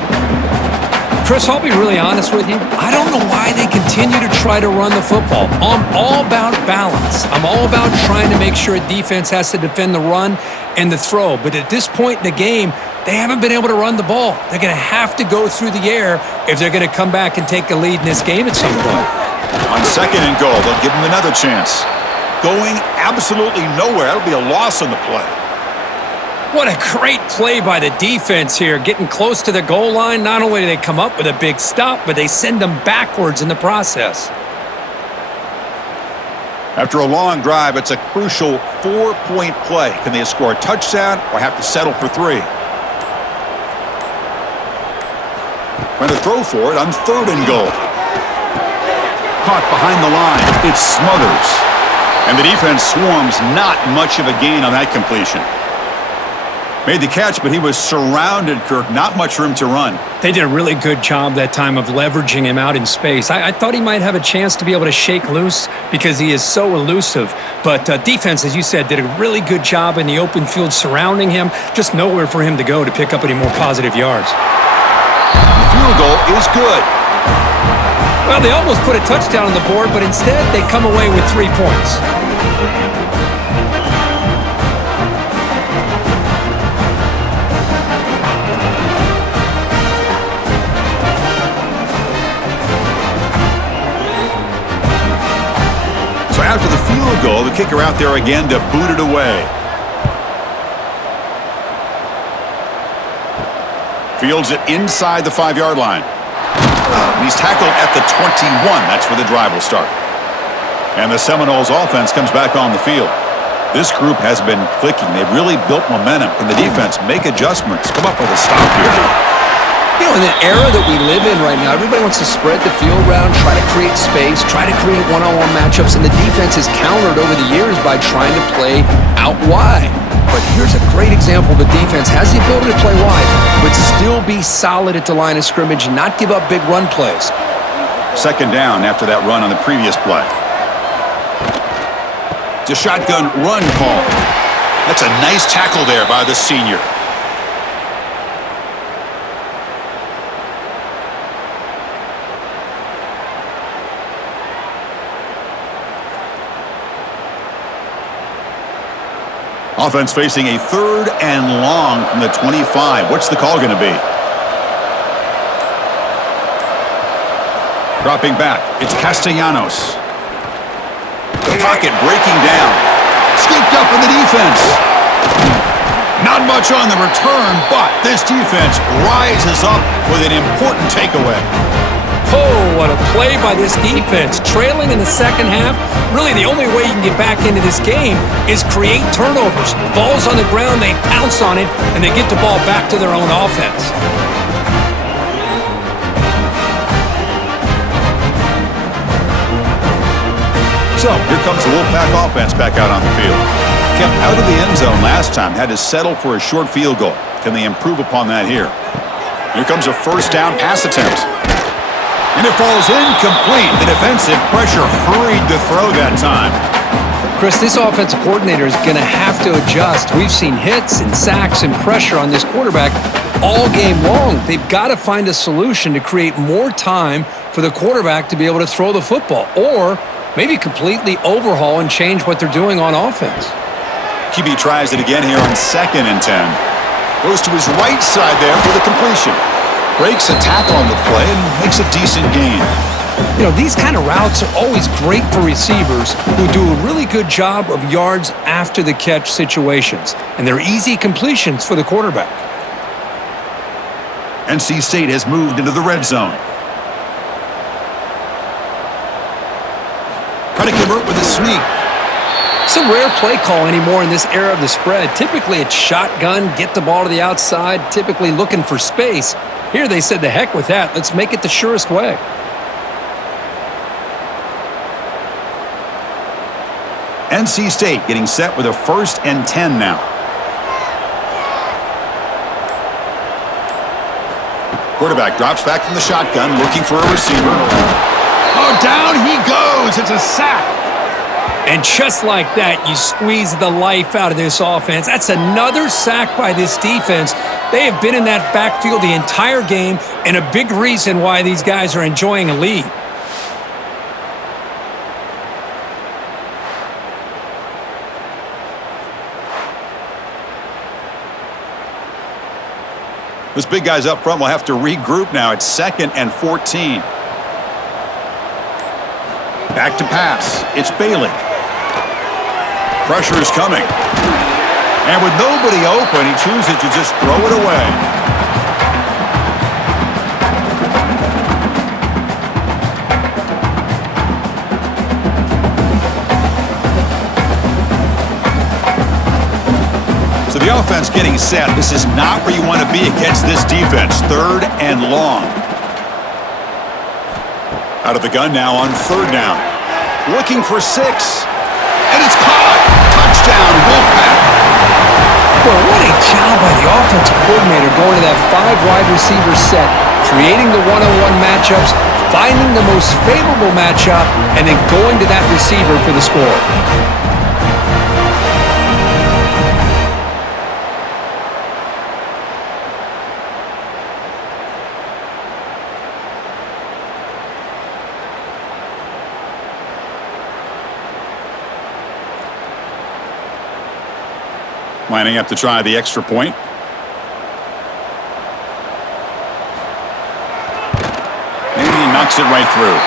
Chris, I'll be really honest with you. I don't know why they continue to try to run the football. I'm all about balance. I'm all about trying to make sure a defense has to defend the run and the throw. But at this point in the game, they haven't been able to run the ball. They're going to have to go through the air if they're going to come back and take a lead in this game at some point. On 2nd and goal, they'll give him another chance. Going absolutely nowhere. That'll be a loss on the play. What a great play by the defense here. Getting close to the goal line, not only do they come up with a big stop, but they send them backwards in the process. After a long drive, it's a crucial 4-point play. Can they score a touchdown or have to settle for 3? Trying to throw for it on 3rd and goal. Caught behind the line. It smothers. And the defense swarms. Not much of a gain on that completion. Made the catch, but he was surrounded, Kirk. Not much room to run. They did a really good job that time of leveraging him out in space. I thought he might have a chance to be able to shake loose because he is so elusive. But defense, as you said, did a really good job in the open field surrounding him. Just nowhere for him to go to pick up any more positive yards. The field goal is good. Well, they almost put a touchdown on the board, but instead they come away with 3 points. After the field goal, the kicker out there again to boot it away. Fields it inside the 5-yard line. He's tackled at the 21. That's where the drive will start. And the Seminoles offense comes back on the field. This group has been clicking. They've really built momentum. Can the defense make adjustments? Come up with a stop here. You know, in the era that we live in right now, everybody wants to spread the field around, try to create space, try to create one-on-one matchups, and the defense has countered over the years by trying to play out wide. But here's a great example. The defense has the ability to play wide, but still be solid at the line of scrimmage, not give up big run plays. 2nd down after that run on the previous play. It's a shotgun run call. That's a nice tackle there by the senior. Offense facing a 3rd and long from the 25. What's the call going to be? Dropping back. It's Castellanos. The pocket breaking down. Scooped up in the defense. Not much on the return, but this defense rises up with an important takeaway. Oh, what a play by this defense. Trailing in the 2nd half, really the only way you can get back into this game is create turnovers. Ball's on the ground, they pounce on it, and they get the ball back to their own offense. So, here comes the Wolfpack offense back out on the field. Kept out of the end zone last time, had to settle for a short field goal. Can they improve upon that here? Here comes a 1st down pass attempt. And it falls incomplete. The defensive pressure hurried to throw that time. Chris, this offensive coordinator is going to have to adjust. We've seen hits and sacks and pressure on this quarterback all game long. They've got to find a solution to create more time for the quarterback to be able to throw the football, or maybe completely overhaul and change what they're doing on offense. QB tries it again here on 2nd and 10. Goes to his right side there for the completion. Breaks a tackle on the play and makes a decent gain. You know, these kind of routes are always great for receivers who do a really good job of yards after the catch situations. And they're easy completions for the quarterback. NC State has moved into the red zone. Try to convert with a sneak. It's a rare play call anymore in this era of the spread. Typically, it's shotgun, get the ball to the outside, typically looking for space. Here they said, the heck with that. Let's make it the surest way. NC State getting set with a 1st and 10 now. Quarterback drops back from the shotgun, looking for a receiver. Oh, down he goes. It's a sack. And just like that, you squeeze the life out of this offense. That's another sack by this defense. They have been in that backfield the entire game, and a big reason why these guys are enjoying a lead. Those big guys up front will have to regroup now. It's 2nd and 14. Back to pass. It's Bailey. Pressure is coming. And with nobody open, he chooses to just throw it away. So the offense getting set. This is not where you want to be against this defense. 3rd and long. Out of the gun now on 3rd down. Looking for 6. And it's caught. Touchdown, Wolfpack. Well, what a job by the offensive coordinator going to that 5 wide receiver set, creating the one-on-one matchups, finding the most favorable matchup, and then going to that receiver for the score. Lining up to try the extra point. And he knocks it right through.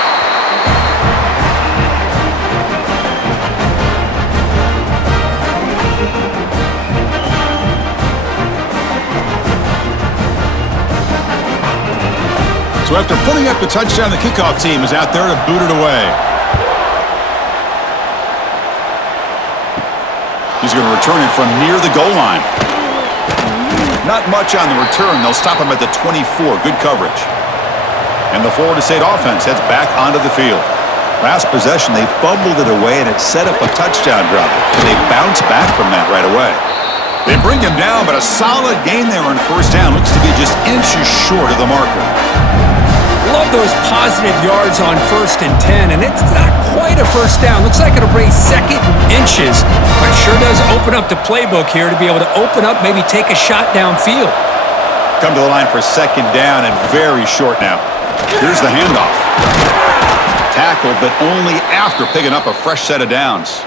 So after putting up the touchdown, the kickoff team is out there to boot it away. He's going to return it from near the goal line. Not much on the return. They'll stop him at the 24. Good coverage. And the Florida State offense heads back onto the field. Last possession, they fumbled it away, and it set up a touchdown drive. And they bounce back from that right away. They bring him down, but a solid gain there on 1st down. Looks to be just inches short of the marker. Love those positive yards on 1st and 10, and it's not quite a 1st down. Looks like it'll bring 2nd inches, but it sure does open up the playbook here to be able to open up, maybe take a shot downfield. Come to the line for 2nd down and very short now. Here's the handoff. Tackled, but only after picking up a fresh set of downs.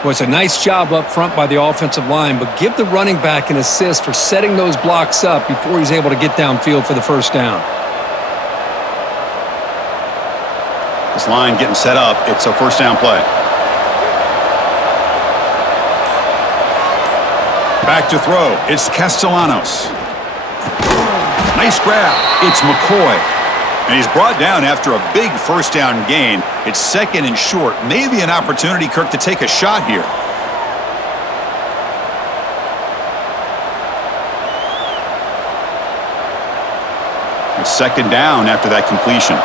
Well, it's a nice job up front by the offensive line, but give the running back an assist for setting those blocks up before he's able to get downfield for the 1st down. This line getting set up. It's a 1st down play. Back to throw. It's Castellanos. Nice grab. It's McCoy. And he's brought down after a big 1st down gain. It's 2nd and short. Maybe an opportunity, Kirk, to take a shot here. It's 2nd down after that completion.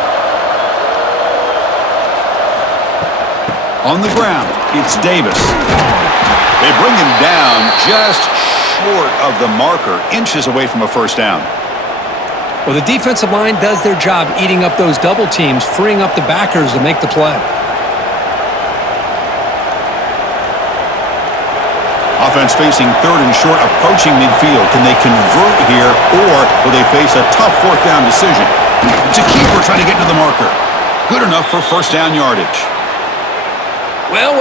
On the ground, it's Davis. They bring him down just short of the marker, inches away from a 1st down. Well, the defensive line does their job eating up those double teams, freeing up the backers to make the play. Offense facing 3rd and short, approaching midfield. Can they convert here, or will they face a tough 4th down decision? It's a keeper trying to get to the marker. Good enough for 1st down yardage. Well,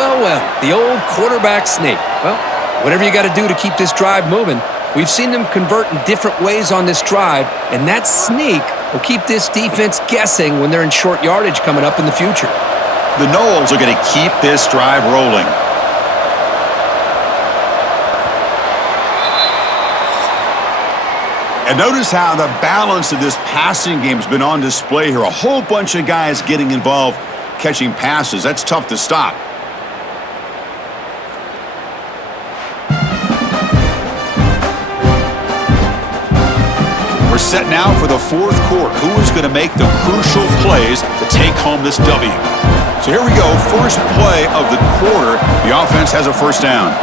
the old quarterback sneak. Well, whatever you got to do to keep this drive moving. We've seen them convert in different ways on this drive, and that sneak will keep this defense guessing when they're in short yardage coming up in the future. The Noles are going to keep this drive rolling. And notice how the balance of this passing game has been on display here. A whole bunch of guys getting involved, catching passes. That's tough to stop. We're set now for the 4th quarter. Who is going to make the crucial plays to take home this W? So here we go, first play of the quarter. The offense has a first down.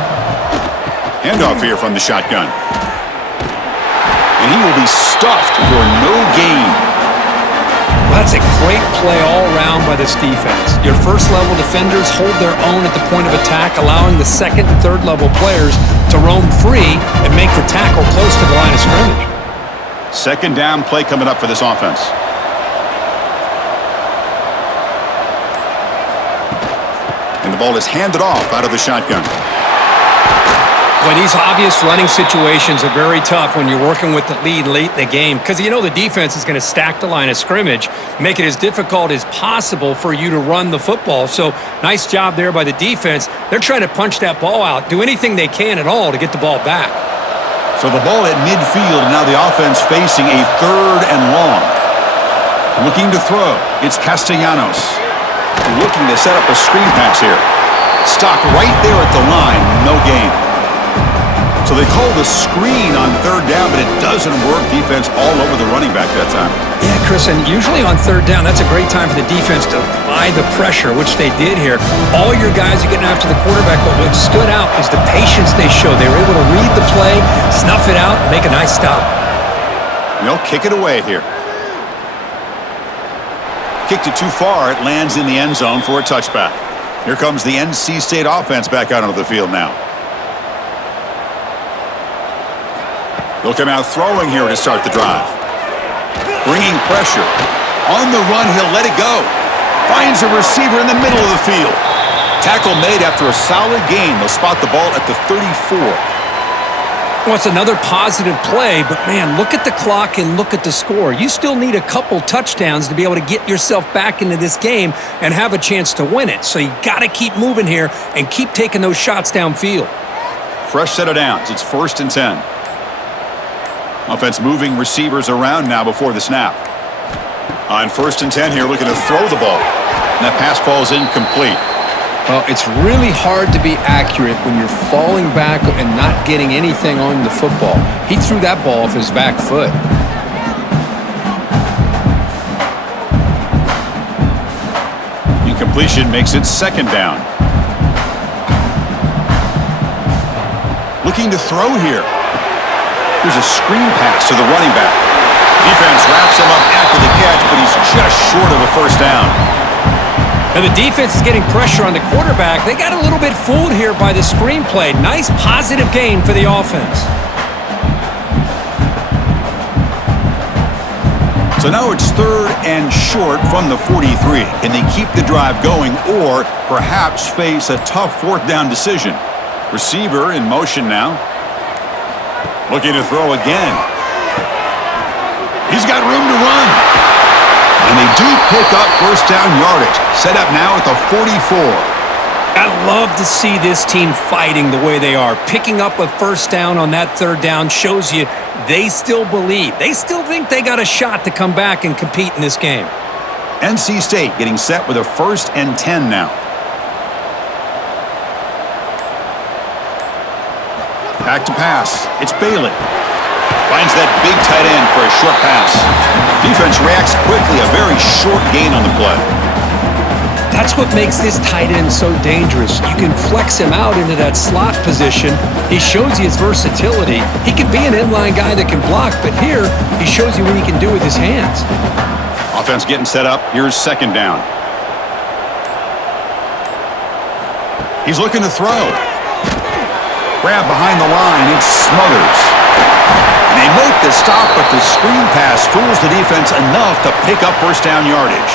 Handoff here from the shotgun. And he will be stuffed for no gain. Well, that's a great play all around by this defense. Your first-level defenders hold their own at the point of attack, allowing the second and third-level players to roam free and make the tackle close to the line of scrimmage. Second down play coming up for this offense. And the ball is handed off out of the shotgun. Well, these obvious running situations are very tough when you're working with the lead late in the game because you know the defense is going to stack the line of scrimmage, make it as difficult as possible for you to run the football. So nice job there by the defense. They're trying to punch that ball out, do anything they can at all to get the ball back. So the ball at midfield, and now the offense facing a third and long. Looking to throw, it's Castellanos. Looking to set up a screen pass here. Stopped right there at the line, no gain. So they call the screen on third down, but it doesn't work. Defense all over the running back that time. Yeah, Chris, and usually on third down, that's a great time for the defense to apply the pressure, which they did here. All your guys are getting after the quarterback, but what stood out is the patience they showed. They were able to read the play, snuff it out, and make a nice stop. They'll kick it away here. Kicked it too far. It lands in the end zone for a touchback. Here comes the NC State offense back out onto the field now. They'll come out throwing here to start the drive. Bringing pressure. On the run, he'll let it go. Finds a receiver in the middle of the field. Tackle made after a solid gain. They'll spot the ball at the 34. Well, it's another positive play, but man, look at the clock and look at the score. You still need a couple touchdowns to be able to get yourself back into this game and have a chance to win it. So you got to keep moving here and keep taking those shots downfield. Fresh set of downs. It's 1st and 10. Offense moving receivers around now before the snap. On 1st and 10 here, looking to throw the ball. And that pass falls incomplete. Well, it's really hard to be accurate when you're falling back and not getting anything on the football. He threw that ball off his back foot. Incompletion makes it 2nd down. Looking to throw here. Here's a screen pass to the running back. Defense wraps him up after the catch, but he's just short of a first down. And the defense is getting pressure on the quarterback. They got a little bit fooled here by the screen play. Nice positive gain for the offense. So now it's 3rd and short from the 43. Can they keep the drive going or perhaps face a tough 4th down decision? Receiver in motion now. Looking to throw again. He's got room to run. And they do pick up first down yardage. Set up now at the 44. I love to see this team fighting the way they are. Picking up a first down on that 3rd down shows you they still believe. They still think they got a shot to come back and compete in this game. NC State getting set with a 1st and 10 now. Back to pass. It's Bailey. Finds that big tight end for a short pass. Defense reacts quickly. A very short gain on the play. That's what makes this tight end so dangerous. You can flex him out into that slot position. He shows you his versatility. He can be an inline guy that can block, but here he shows you what he can do with his hands. Offense getting set up. Here's 2nd down. He's looking to throw. Grab behind the line. It's Smothers. And they make the stop, but the screen pass fools the defense enough to pick up first down yardage.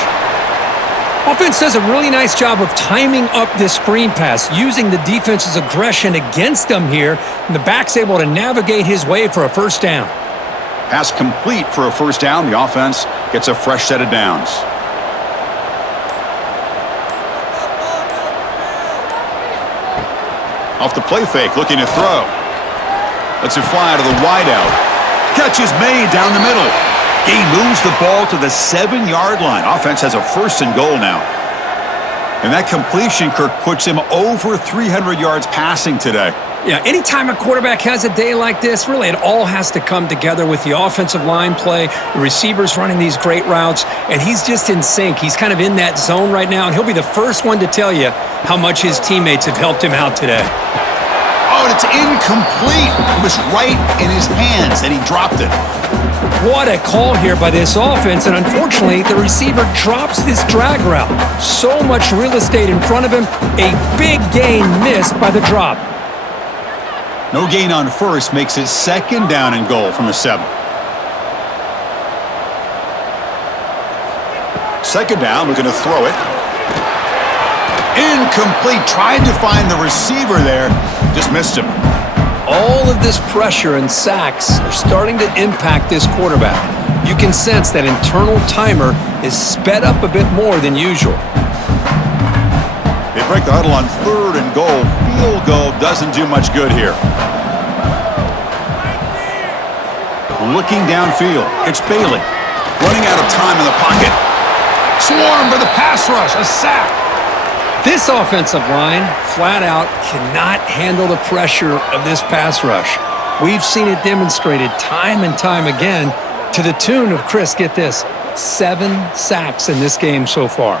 Offense does a really nice job of timing up this screen pass, using the defense's aggression against them here, and the back's able to navigate his way for a first down. Pass complete for a first down. The offense gets a fresh set of downs. Off the play fake, looking to throw. Lets it fly to the wideout. Catch is made down the middle. He moves the ball to the 7-yard line. Offense has a 1st and goal now. And that completion, Kirk, puts him over 300 yards passing today. Yeah, anytime a quarterback has a day like this, really it all has to come together with the offensive line play, the receivers running these great routes, and he's just in sync. He's kind of in that zone right now, and he'll be the first one to tell you how much his teammates have helped him out today. Oh, and it's incomplete. It was right in his hands, and he dropped it. What a call here by this offense, and unfortunately, the receiver drops this drag route. So much real estate in front of him, a big gain missed by the drop. No gain on first makes it second down and goal from the 7. Second down, we're going to throw it. Incomplete. Tried to find the receiver there. Just missed him. All of this pressure and sacks are starting to impact this quarterback. You can sense that internal timer is sped up a bit more than usual. They break the huddle on 3rd and goal. Field goal doesn't do much good here. Looking downfield, it's Bailey. Running out of time in the pocket. Swarmed by the pass rush, a sack. This offensive line, flat out, cannot handle the pressure of this pass rush. We've seen it demonstrated time and time again to the tune of, Chris, get this, 7 sacks in this game so far.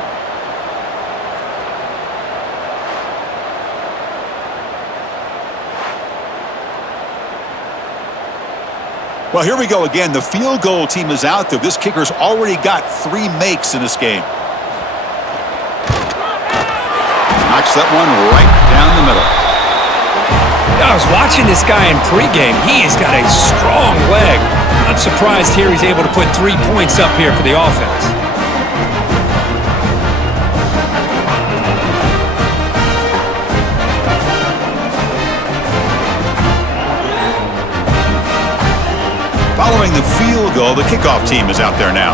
Well, here we go again. The field goal team is out there. This kicker's already got 3 makes in this game. Knocks that one right down the middle. I was watching this guy in pregame. He has got a strong leg. Not surprised here he's able to put 3 points up here for the offense. Following the field goal, the kickoff team is out there now.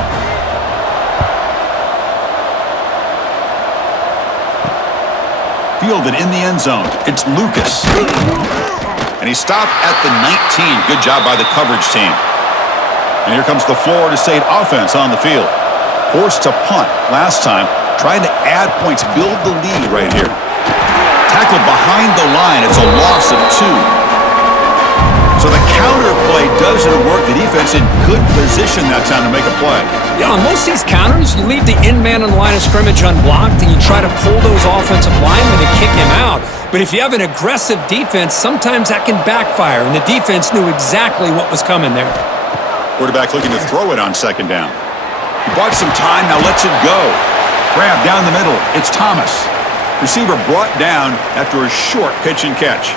Fielded in the end zone. It's Lucas. And he stopped at the 19. Good job by the coverage team. And here comes the Florida State offense on the field. Forced to punt last time. Trying to add points, build the lead right here. Tackled behind the line. It's a loss of 2. So the counter play doesn't work. The defense in good position that time to make a play. Yeah, on most of these counters, you leave the in man on the line of scrimmage unblocked and you try to pull those offensive linemen to kick him out. But if you have an aggressive defense, sometimes that can backfire, and the defense knew exactly what was coming there. Quarterback looking to throw it on second down. He bought some time, now lets it go. Grab down the middle. It's Thomas. Receiver brought down after a short pitch and catch.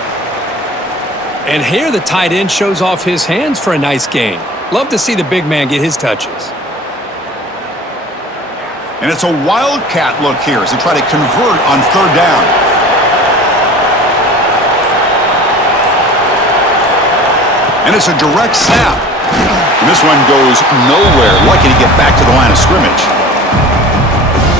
And here the tight end shows off his hands for a nice gain. Love to see the big man get his touches. And it's a wildcat look here as they try to convert on 3rd down. And it's a direct snap. And this one goes nowhere. Lucky to get back to the line of scrimmage.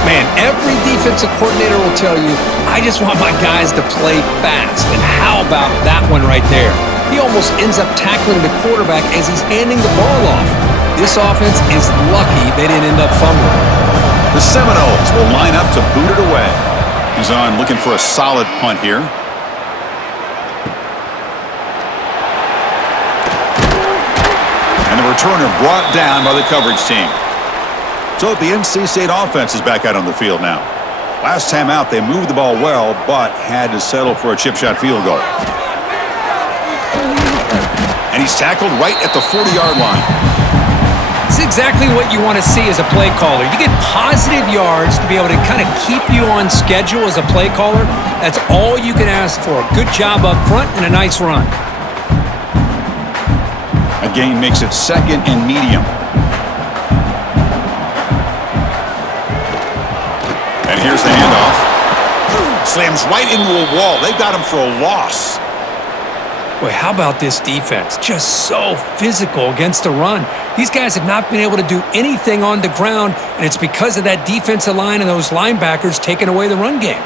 Man, every defensive coordinator will tell you, I just want my guys to play fast. And how about that one right there? He almost ends up tackling the quarterback as he's handing the ball off. This offense is lucky they didn't end up fumbling. The Seminoles will line up to boot it away. He's on looking for a solid punt here. And the returner brought down by the coverage team. So the NC State offense is back out on the field now. Last time out, they moved the ball well, but had to settle for a chip shot field goal. And he's tackled right at the 40-yard line. It's exactly what you want to see as a play caller. You get positive yards to be able to kind of keep you on schedule as a play caller. That's all you can ask for. Good job up front and a nice run. A gain makes it 2nd and medium. And here's the handoff. Slams right into a wall. They got him for a loss. Boy, how about this defense? Just so physical against the run. These guys have not been able to do anything on the ground, and it's because of that defensive line and those linebackers taking away the run game.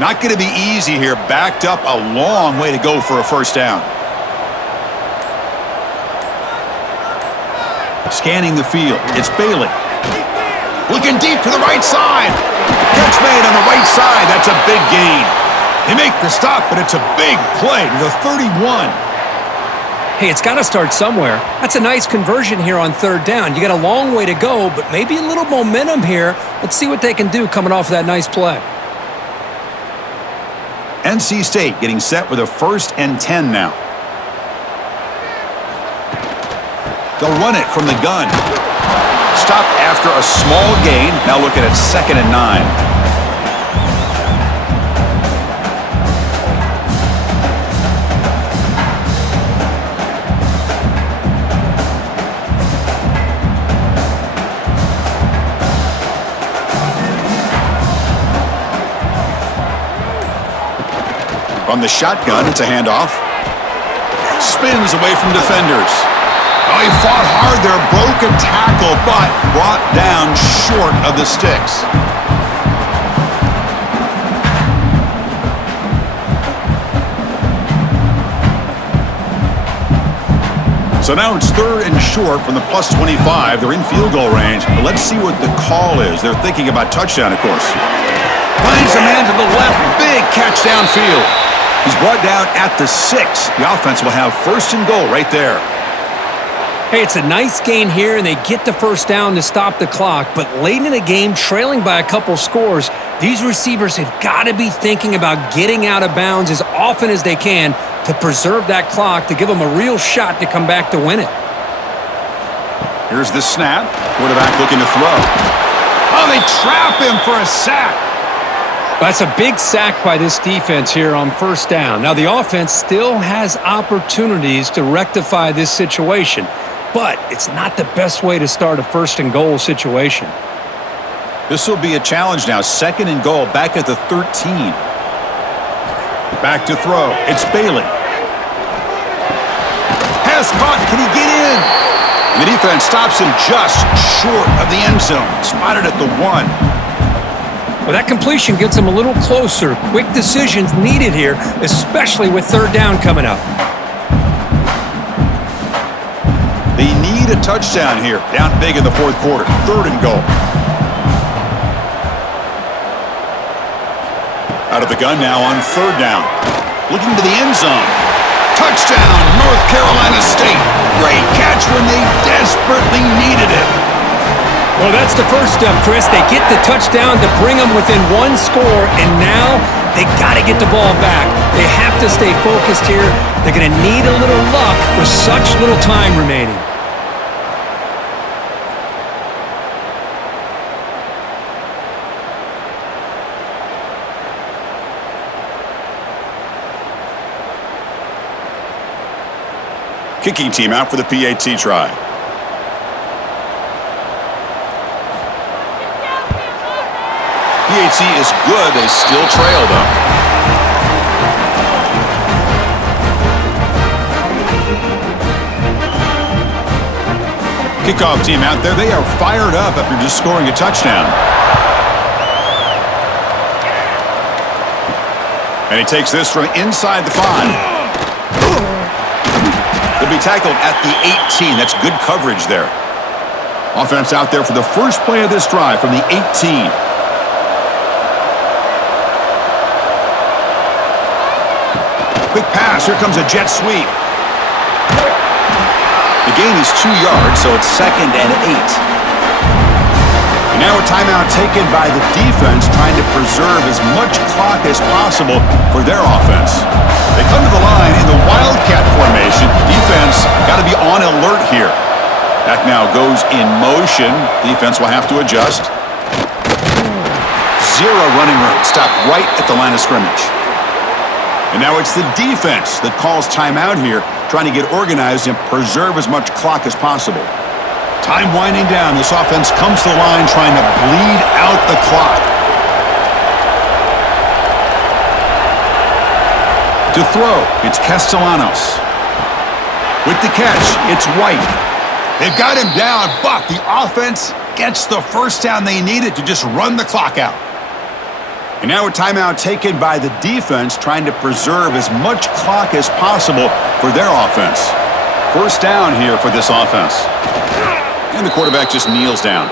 Not going to be easy here. Backed up a long way to go for a first down. Scanning the field. It's Bailey. Looking deep to the right side. Catch made on the right side. That's a big gain. They make the stop, but it's a big play to the 31. Hey, it's got to start somewhere. That's a nice conversion here on third down. You got a long way to go, but maybe a little momentum here. Let's see what they can do coming off that nice play. NC State getting set with a 1st and 10 now. They'll run it from the gun. Stop after a small gain. Now looking at 2nd and 9. From the shotgun, it's a handoff. Spins away from defenders. Oh, he fought hard there. Broken tackle, but brought down short of the sticks. So now it's 3rd and short from the plus 25. They're in field goal range. But let's see what the call is. They're thinking about touchdown, of course. Finds a man to the left. Big catch downfield. He's brought down at the 6. The offense will have 1st and goal right there. Hey, it's a nice gain here, and they get the first down to stop the clock. But late in the game, trailing by a couple scores, these receivers have got to be thinking about getting out of bounds as often as they can to preserve that clock, to give them a real shot to come back to win it. Here's the snap. Quarterback looking to throw. Oh, they trap him for a sack. That's a big sack by this defense here on first down. Now, the offense still has opportunities to rectify this situation, but it's not the best way to start a 1st and goal situation. This will be a challenge now. 2nd and goal, back at the 13. Back to throw. It's Bailey. Pass caught. Can he get in? The defense stops him just short of the end zone. Spotted at the 1. Well, that completion gets them a little closer. Quick decisions needed here, especially with third down coming up. They need a touchdown here. Down big in the 4th quarter. 3rd and goal. Out of the gun now on 3rd down. Looking to the end zone. Touchdown, North Carolina State. Great catch when they desperately needed it. Well, that's the first step, Chris. They get the touchdown to bring them within 1 score, and now they got to get the ball back. They have to stay focused here. They're going to need a little luck with such little time remaining. Kicking team out for the PAT try. PAT is good. They still trail, though. Kickoff team out there. They are fired up after just scoring a touchdown. And he takes this from inside the 5. He'll be tackled at the 18. That's good coverage there. Offense out there for the first play of this drive from the 18. Quick pass. Here comes a jet sweep. The gain is 2 yards, so it's 2nd and 8. And now a timeout taken by the defense, trying to preserve as much clock as possible for their offense. They come to the line in the Wildcat formation. Defense got to be on alert here. Back now goes in motion. Defense will have to adjust. 0 running room. Stopped right at the line of scrimmage. And now it's the defense that calls timeout here, trying to get organized and preserve as much clock as possible. Time winding down. This offense comes to the line trying to bleed out the clock. To throw, it's Castellanos. With the catch, it's White. They've got him down, but the offense gets the first down they needed to just run the clock out. And now a timeout taken by the defense, trying to preserve as much clock as possible for their offense. First down here for this offense. And the quarterback just kneels down.